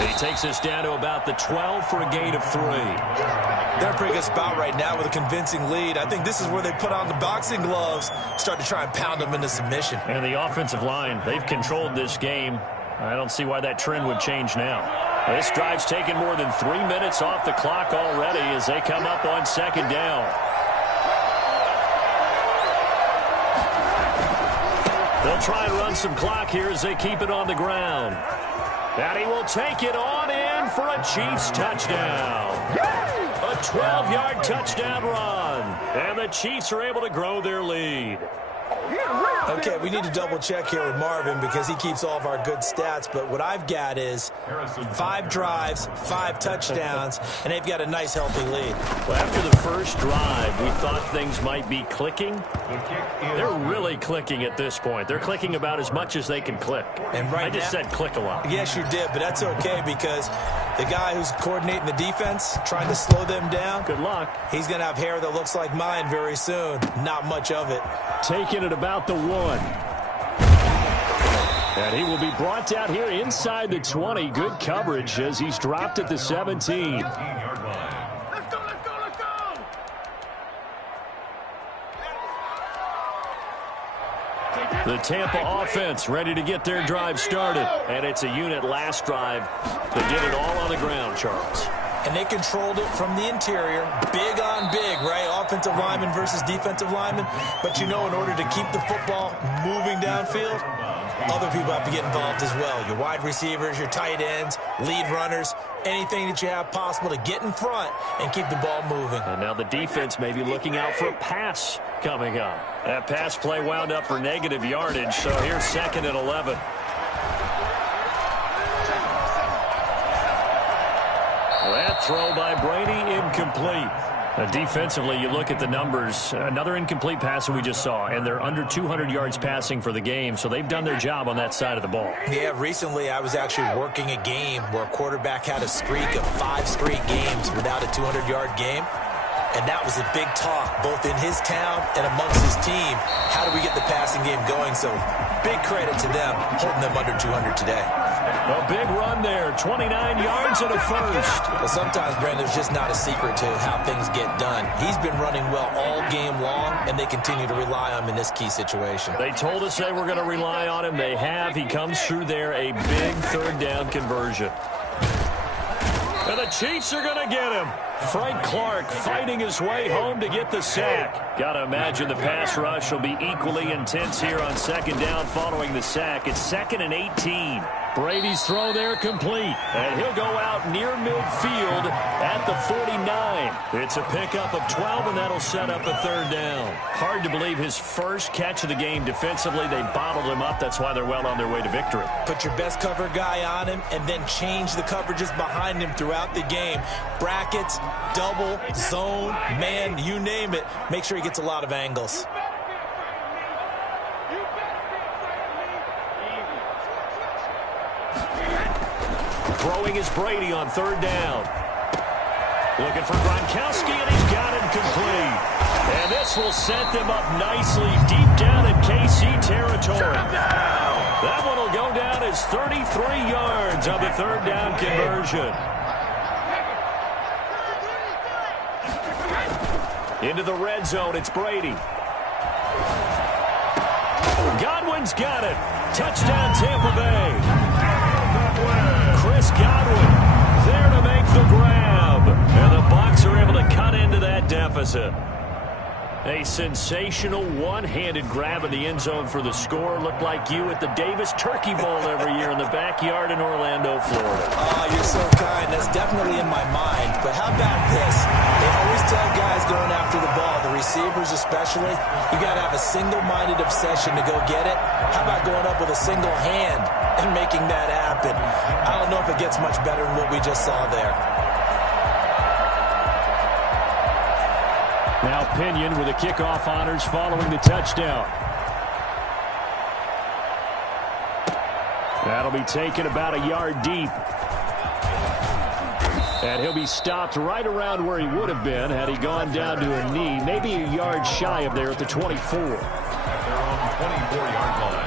He takes us down to about the 12 for a gain of 3. They're in a pretty good spot right now with a convincing lead. I think this is where they put on the boxing gloves, start to try and pound them into submission. And the offensive line, they've controlled this game. I don't see why that trend would change now. This drive's taken more than 3 minutes off the clock already as they come up on 2nd down. They'll try and run some clock here as they keep it on the ground. And he will take it on in for a Chiefs touchdown. A 12-yard touchdown run. And the Chiefs are able to grow their lead. Okay, we need to double-check here with Marvin because he keeps all of our good stats. But what I've got is 5 drives, 5 touchdowns, and they've got a nice, healthy lead. Well, after the first drive, we thought things might be clicking. They're really clicking at this point. They're clicking about as much as they can click. And right I just said click a lot. Yes, you did, but that's okay because the guy who's coordinating the defense, trying to slow them down, good luck. He's going to have hair that looks like mine very soon. Not much of it. Taking it about the 1. And he will be brought down here inside the 20. Good coverage as he's dropped at the 17. The Tampa offense ready to get their drive started. And it's a unit last drive that did it all on the ground, Charles. And they controlled it from the interior. Big on big, right? Offensive lineman versus defensive lineman. But you know, in order to keep the football moving downfield, other people have to get involved as well. Your wide receivers, your tight ends, lead runners, anything that you have possible to get in front and keep the ball moving. And now the defense may be looking out for a pass coming up. That pass play wound up for negative yardage, so here's 2nd and 11. That throw by Brady incomplete. Defensively, you look at the numbers. Another incomplete pass that we just saw, and they're under 200 yards passing for the game, so they've done their job on that side of the ball. Yeah, recently I was actually working a game where a quarterback had a streak of 5 straight games without a 200-yard game. And that was a big talk, both in his town and amongst his team. How do we get the passing game going? So big credit to them, holding them under 200 today. A big run there, 29 yards and a first. Well, sometimes, Brandon, there's just not a secret to how things get done. He's been running well all game long, and they continue to rely on him in this key situation. They told us they were going to rely on him. They have. He comes through there, a big 3rd down conversion. And the Chiefs are going to get him. Frank Clark fighting his way home to get the sack. Got to imagine the pass rush will be equally intense here on 2nd down following the sack. It's 2nd and 18. Brady's throw there complete. And he'll go out near midfield at the 49. It's a pickup of 12, and that'll set up a 3rd down. Hard to believe his first catch of the game defensively. They bottled him up. That's why they're well on their way to victory. Put your best cover guy on him and then change the coverages behind him throughout the game. Brackets, double, zone, man, you name it. Make sure he gets a lot of angles. Throwing is Brady on 3rd down. Looking for Gronkowski, and he's got him complete. And this will set them up nicely deep down in KC territory. That one will go down as 33 yards on the 3rd down conversion. Into the red zone, it's Brady. Godwin's got it. Touchdown, Tampa Bay. Chris Godwin there to make the grab. And the Bucs are able to cut into that deficit. A sensational one-handed grab in the end zone for the score. Looked like you at the Davis Turkey Bowl every year in the backyard in Orlando, Florida. Oh, you're so kind. That's definitely in my mind. But how about this? They always tell guys going after the ball, the receivers especially, you got to have a single-minded obsession to go get it. How about going up with a single hand and making that happen? I don't know if it gets much better than what we just saw there. Now Pinion with the kickoff honors following the touchdown. That'll be taken about a yard deep. And he'll be stopped right around where he would have been had he gone down to a knee, maybe a yard shy of there at the 24. At their own 24-yard line.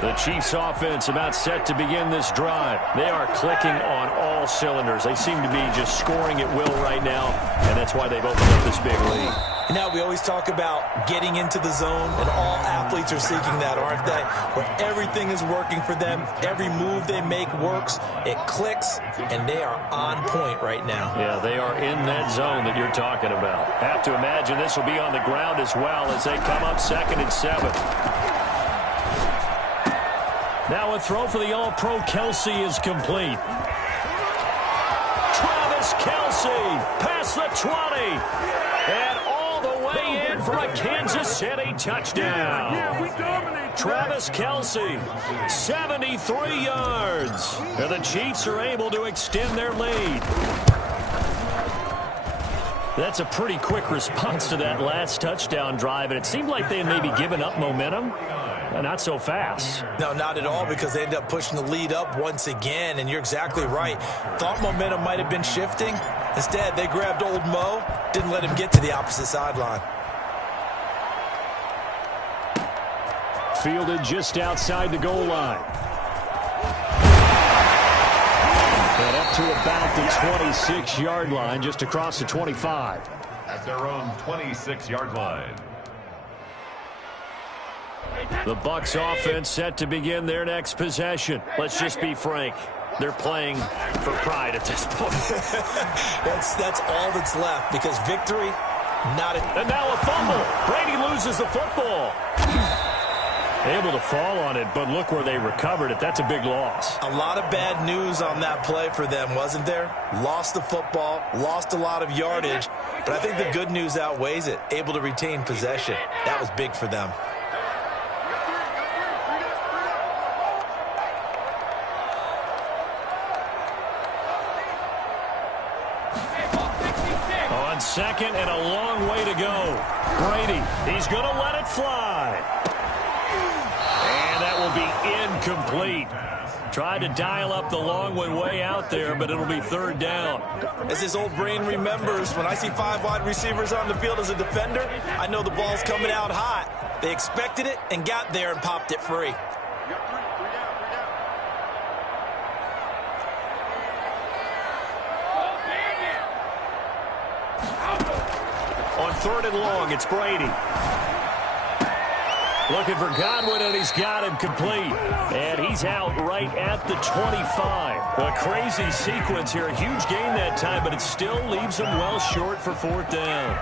The Chiefs offense about set to begin this drive. They are clicking on all cylinders. They seem to be just scoring at will right now, and that's why they've opened up this big lead. You know, we always talk about getting into the zone, and all athletes are seeking that, aren't they? Where everything is working for them, every move they make works, it clicks, and they are on point right now. Yeah, they are in that zone that you're talking about. Have to imagine this will be on the ground as well as they come up 2nd and 7. Now a throw for the All-Pro Kelce is complete. Travis Kelce past the 20. And all the way in for a Kansas City touchdown. Travis Kelce, 73 yards. And the Chiefs are able to extend their lead. That's a pretty quick response to that last touchdown drive, and it seemed like they had maybe given up momentum. Not so fast. No, not at all, because they end up pushing the lead up once again, and you're exactly right. Thought momentum might have been shifting. Instead, they grabbed old Mo, didn't let him get to the opposite sideline. Fielded just outside the goal line. And up to about the 26-yard line, just across the 25. At their own 26-yard line. The Bucs offense set to begin their next possession. Let's just be frank. They're playing for pride at this point. That's all that's left, because victory, not a... And now a fumble. Brady loses the football. Able to fall on it, but look where they recovered it. That's a big loss. A lot of bad news on that play for them, wasn't there? Lost the football, lost a lot of yardage, but I think the good news outweighs it. Able to retain possession. That was big for them. On 2nd and a long way to go. Brady, he's going to let it fly. And that will be incomplete. Tried to dial up the long one way out there, but it'll be 3rd down. As his old brain remembers, when I see 5 wide receivers on the field as a defender, I know the ball's coming out hot. They expected it and got there and popped it free. On 3rd and long, it's Brady. Looking for Godwin, and he's got him complete. And he's out right at the 25. A crazy sequence here. A huge gain that time, but it still leaves him well short for 4th down.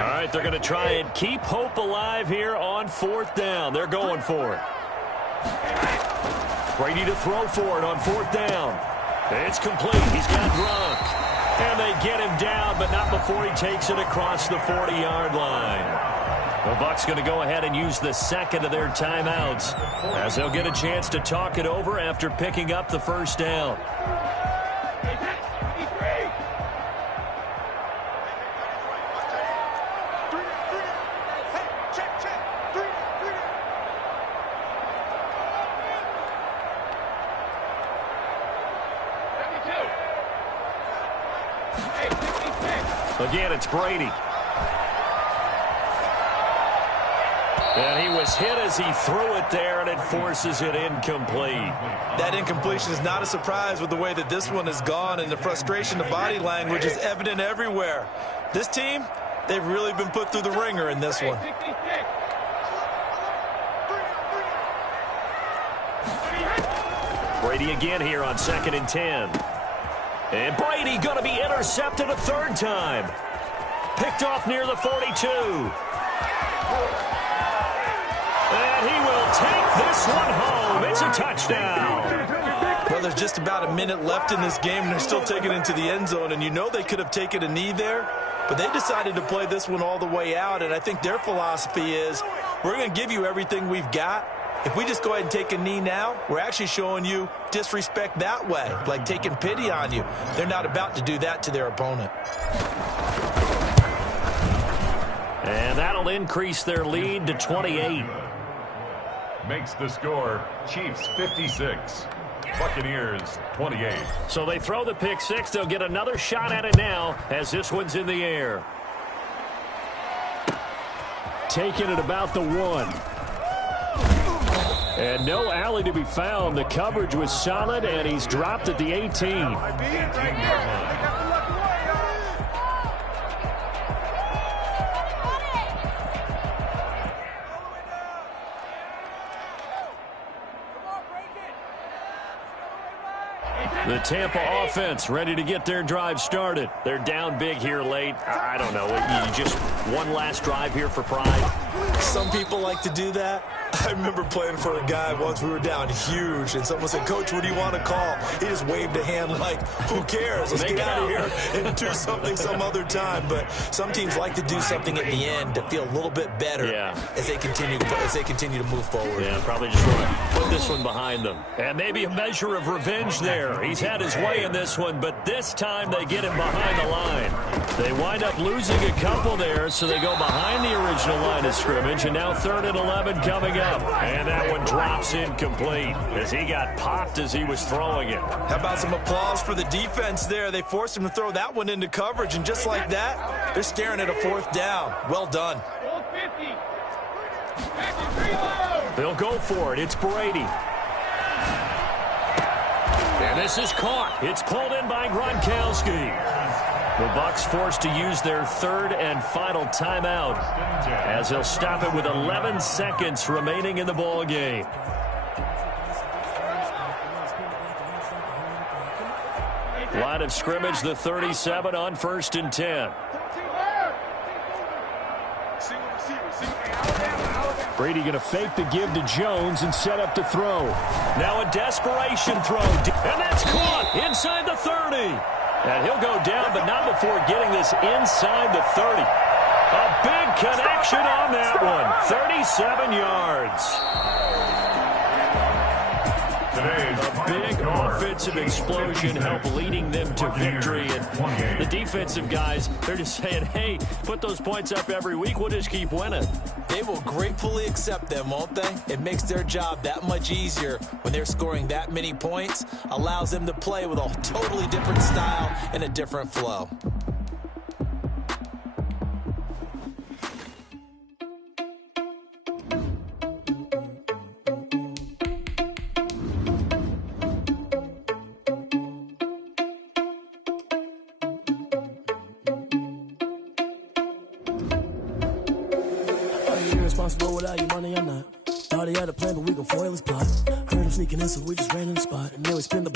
All right, they're going to try and keep hope alive here on 4th down. They're going for it. Brady to throw for it on 4th down. It's complete. He's got Gronk. And they get him down, but not before he takes it across the 40-yard line. The Bucs going to go ahead and use the 2nd of their timeouts, as they'll get a chance to talk it over after picking up the 1st down. Again, it's Brady. And he was hit as he threw it there, and it forces it incomplete. That incompletion is not a surprise with the way that this one has gone, and the frustration, the body language is evident everywhere. This team, they've really been put through the ringer in this one. Brady again here on 2nd and 10. And Brady going to be intercepted a third time. Picked off near the 42. And he will take this one home. It's a touchdown. Well, there's just about a minute left in this game, and they're still taking it into the end zone. And you know they could have taken a knee there, but they decided to play this one all the way out. And I think their philosophy is, we're going to give you everything we've got. If we just go ahead and take a knee now, we're actually showing you disrespect that way, like taking pity on you. They're not about to do that to their opponent. And that'll increase their lead to 28. Makes the score Chiefs 56. Buccaneers 28. So they throw the pick six. They'll get another shot at it now as this one's in the air. Taking it about the 1. And no alley to be found. The coverage was solid, and he's dropped at the 18. The Tampa offense ready to get their drive started. They're down big here late. I don't know. You just one last drive here for pride. Some people like to do that. I remember playing for a guy once. We were down huge, and someone said, "Coach, what do you want to call?" He just waved a hand like, "Who cares? Let's get out of here and do something some other time." But some teams like to do something at the end to feel a little bit better as they continue to move forward. Yeah, probably just want to put this one behind them. And maybe a measure of revenge there. He's had his way in this one, but this time they get him behind the line. They wind up losing a couple there, so they go behind the original line of scrimmage, and now 3rd and 11 coming up. And that one drops incomplete as he got popped as he was throwing it. How about some applause for the defense there? They forced him to throw that one into coverage, and just like that, they're staring at a 4th down. Well done. They'll go for it. It's Brady. And this is caught. It's pulled in by Gronkowski. The Bucs forced to use their 3rd and final timeout as they'll stop it with 11 seconds remaining in the ball game. Line of scrimmage, the 37 on 1st and 10. Brady going to fake the give to Jones and set up to throw. Now a desperation throw. And that's caught inside the 30. And he'll go down, but not before getting this inside the 30. A big connection on that one. 37 yards. A big offensive explosion helped leading them to victory. And the defensive guys, they're just saying, hey, put those points up every week. We'll just keep winning. They will gratefully accept them, won't they? It makes their job that much easier when they're scoring that many points. Allows them to play with a totally different style and a different flow. Irresponsible without your money, I'm not. Thought he had a plan, but we gon' foil his plot. Heard him sneaking in, so we just ran in the spot. And then we spin the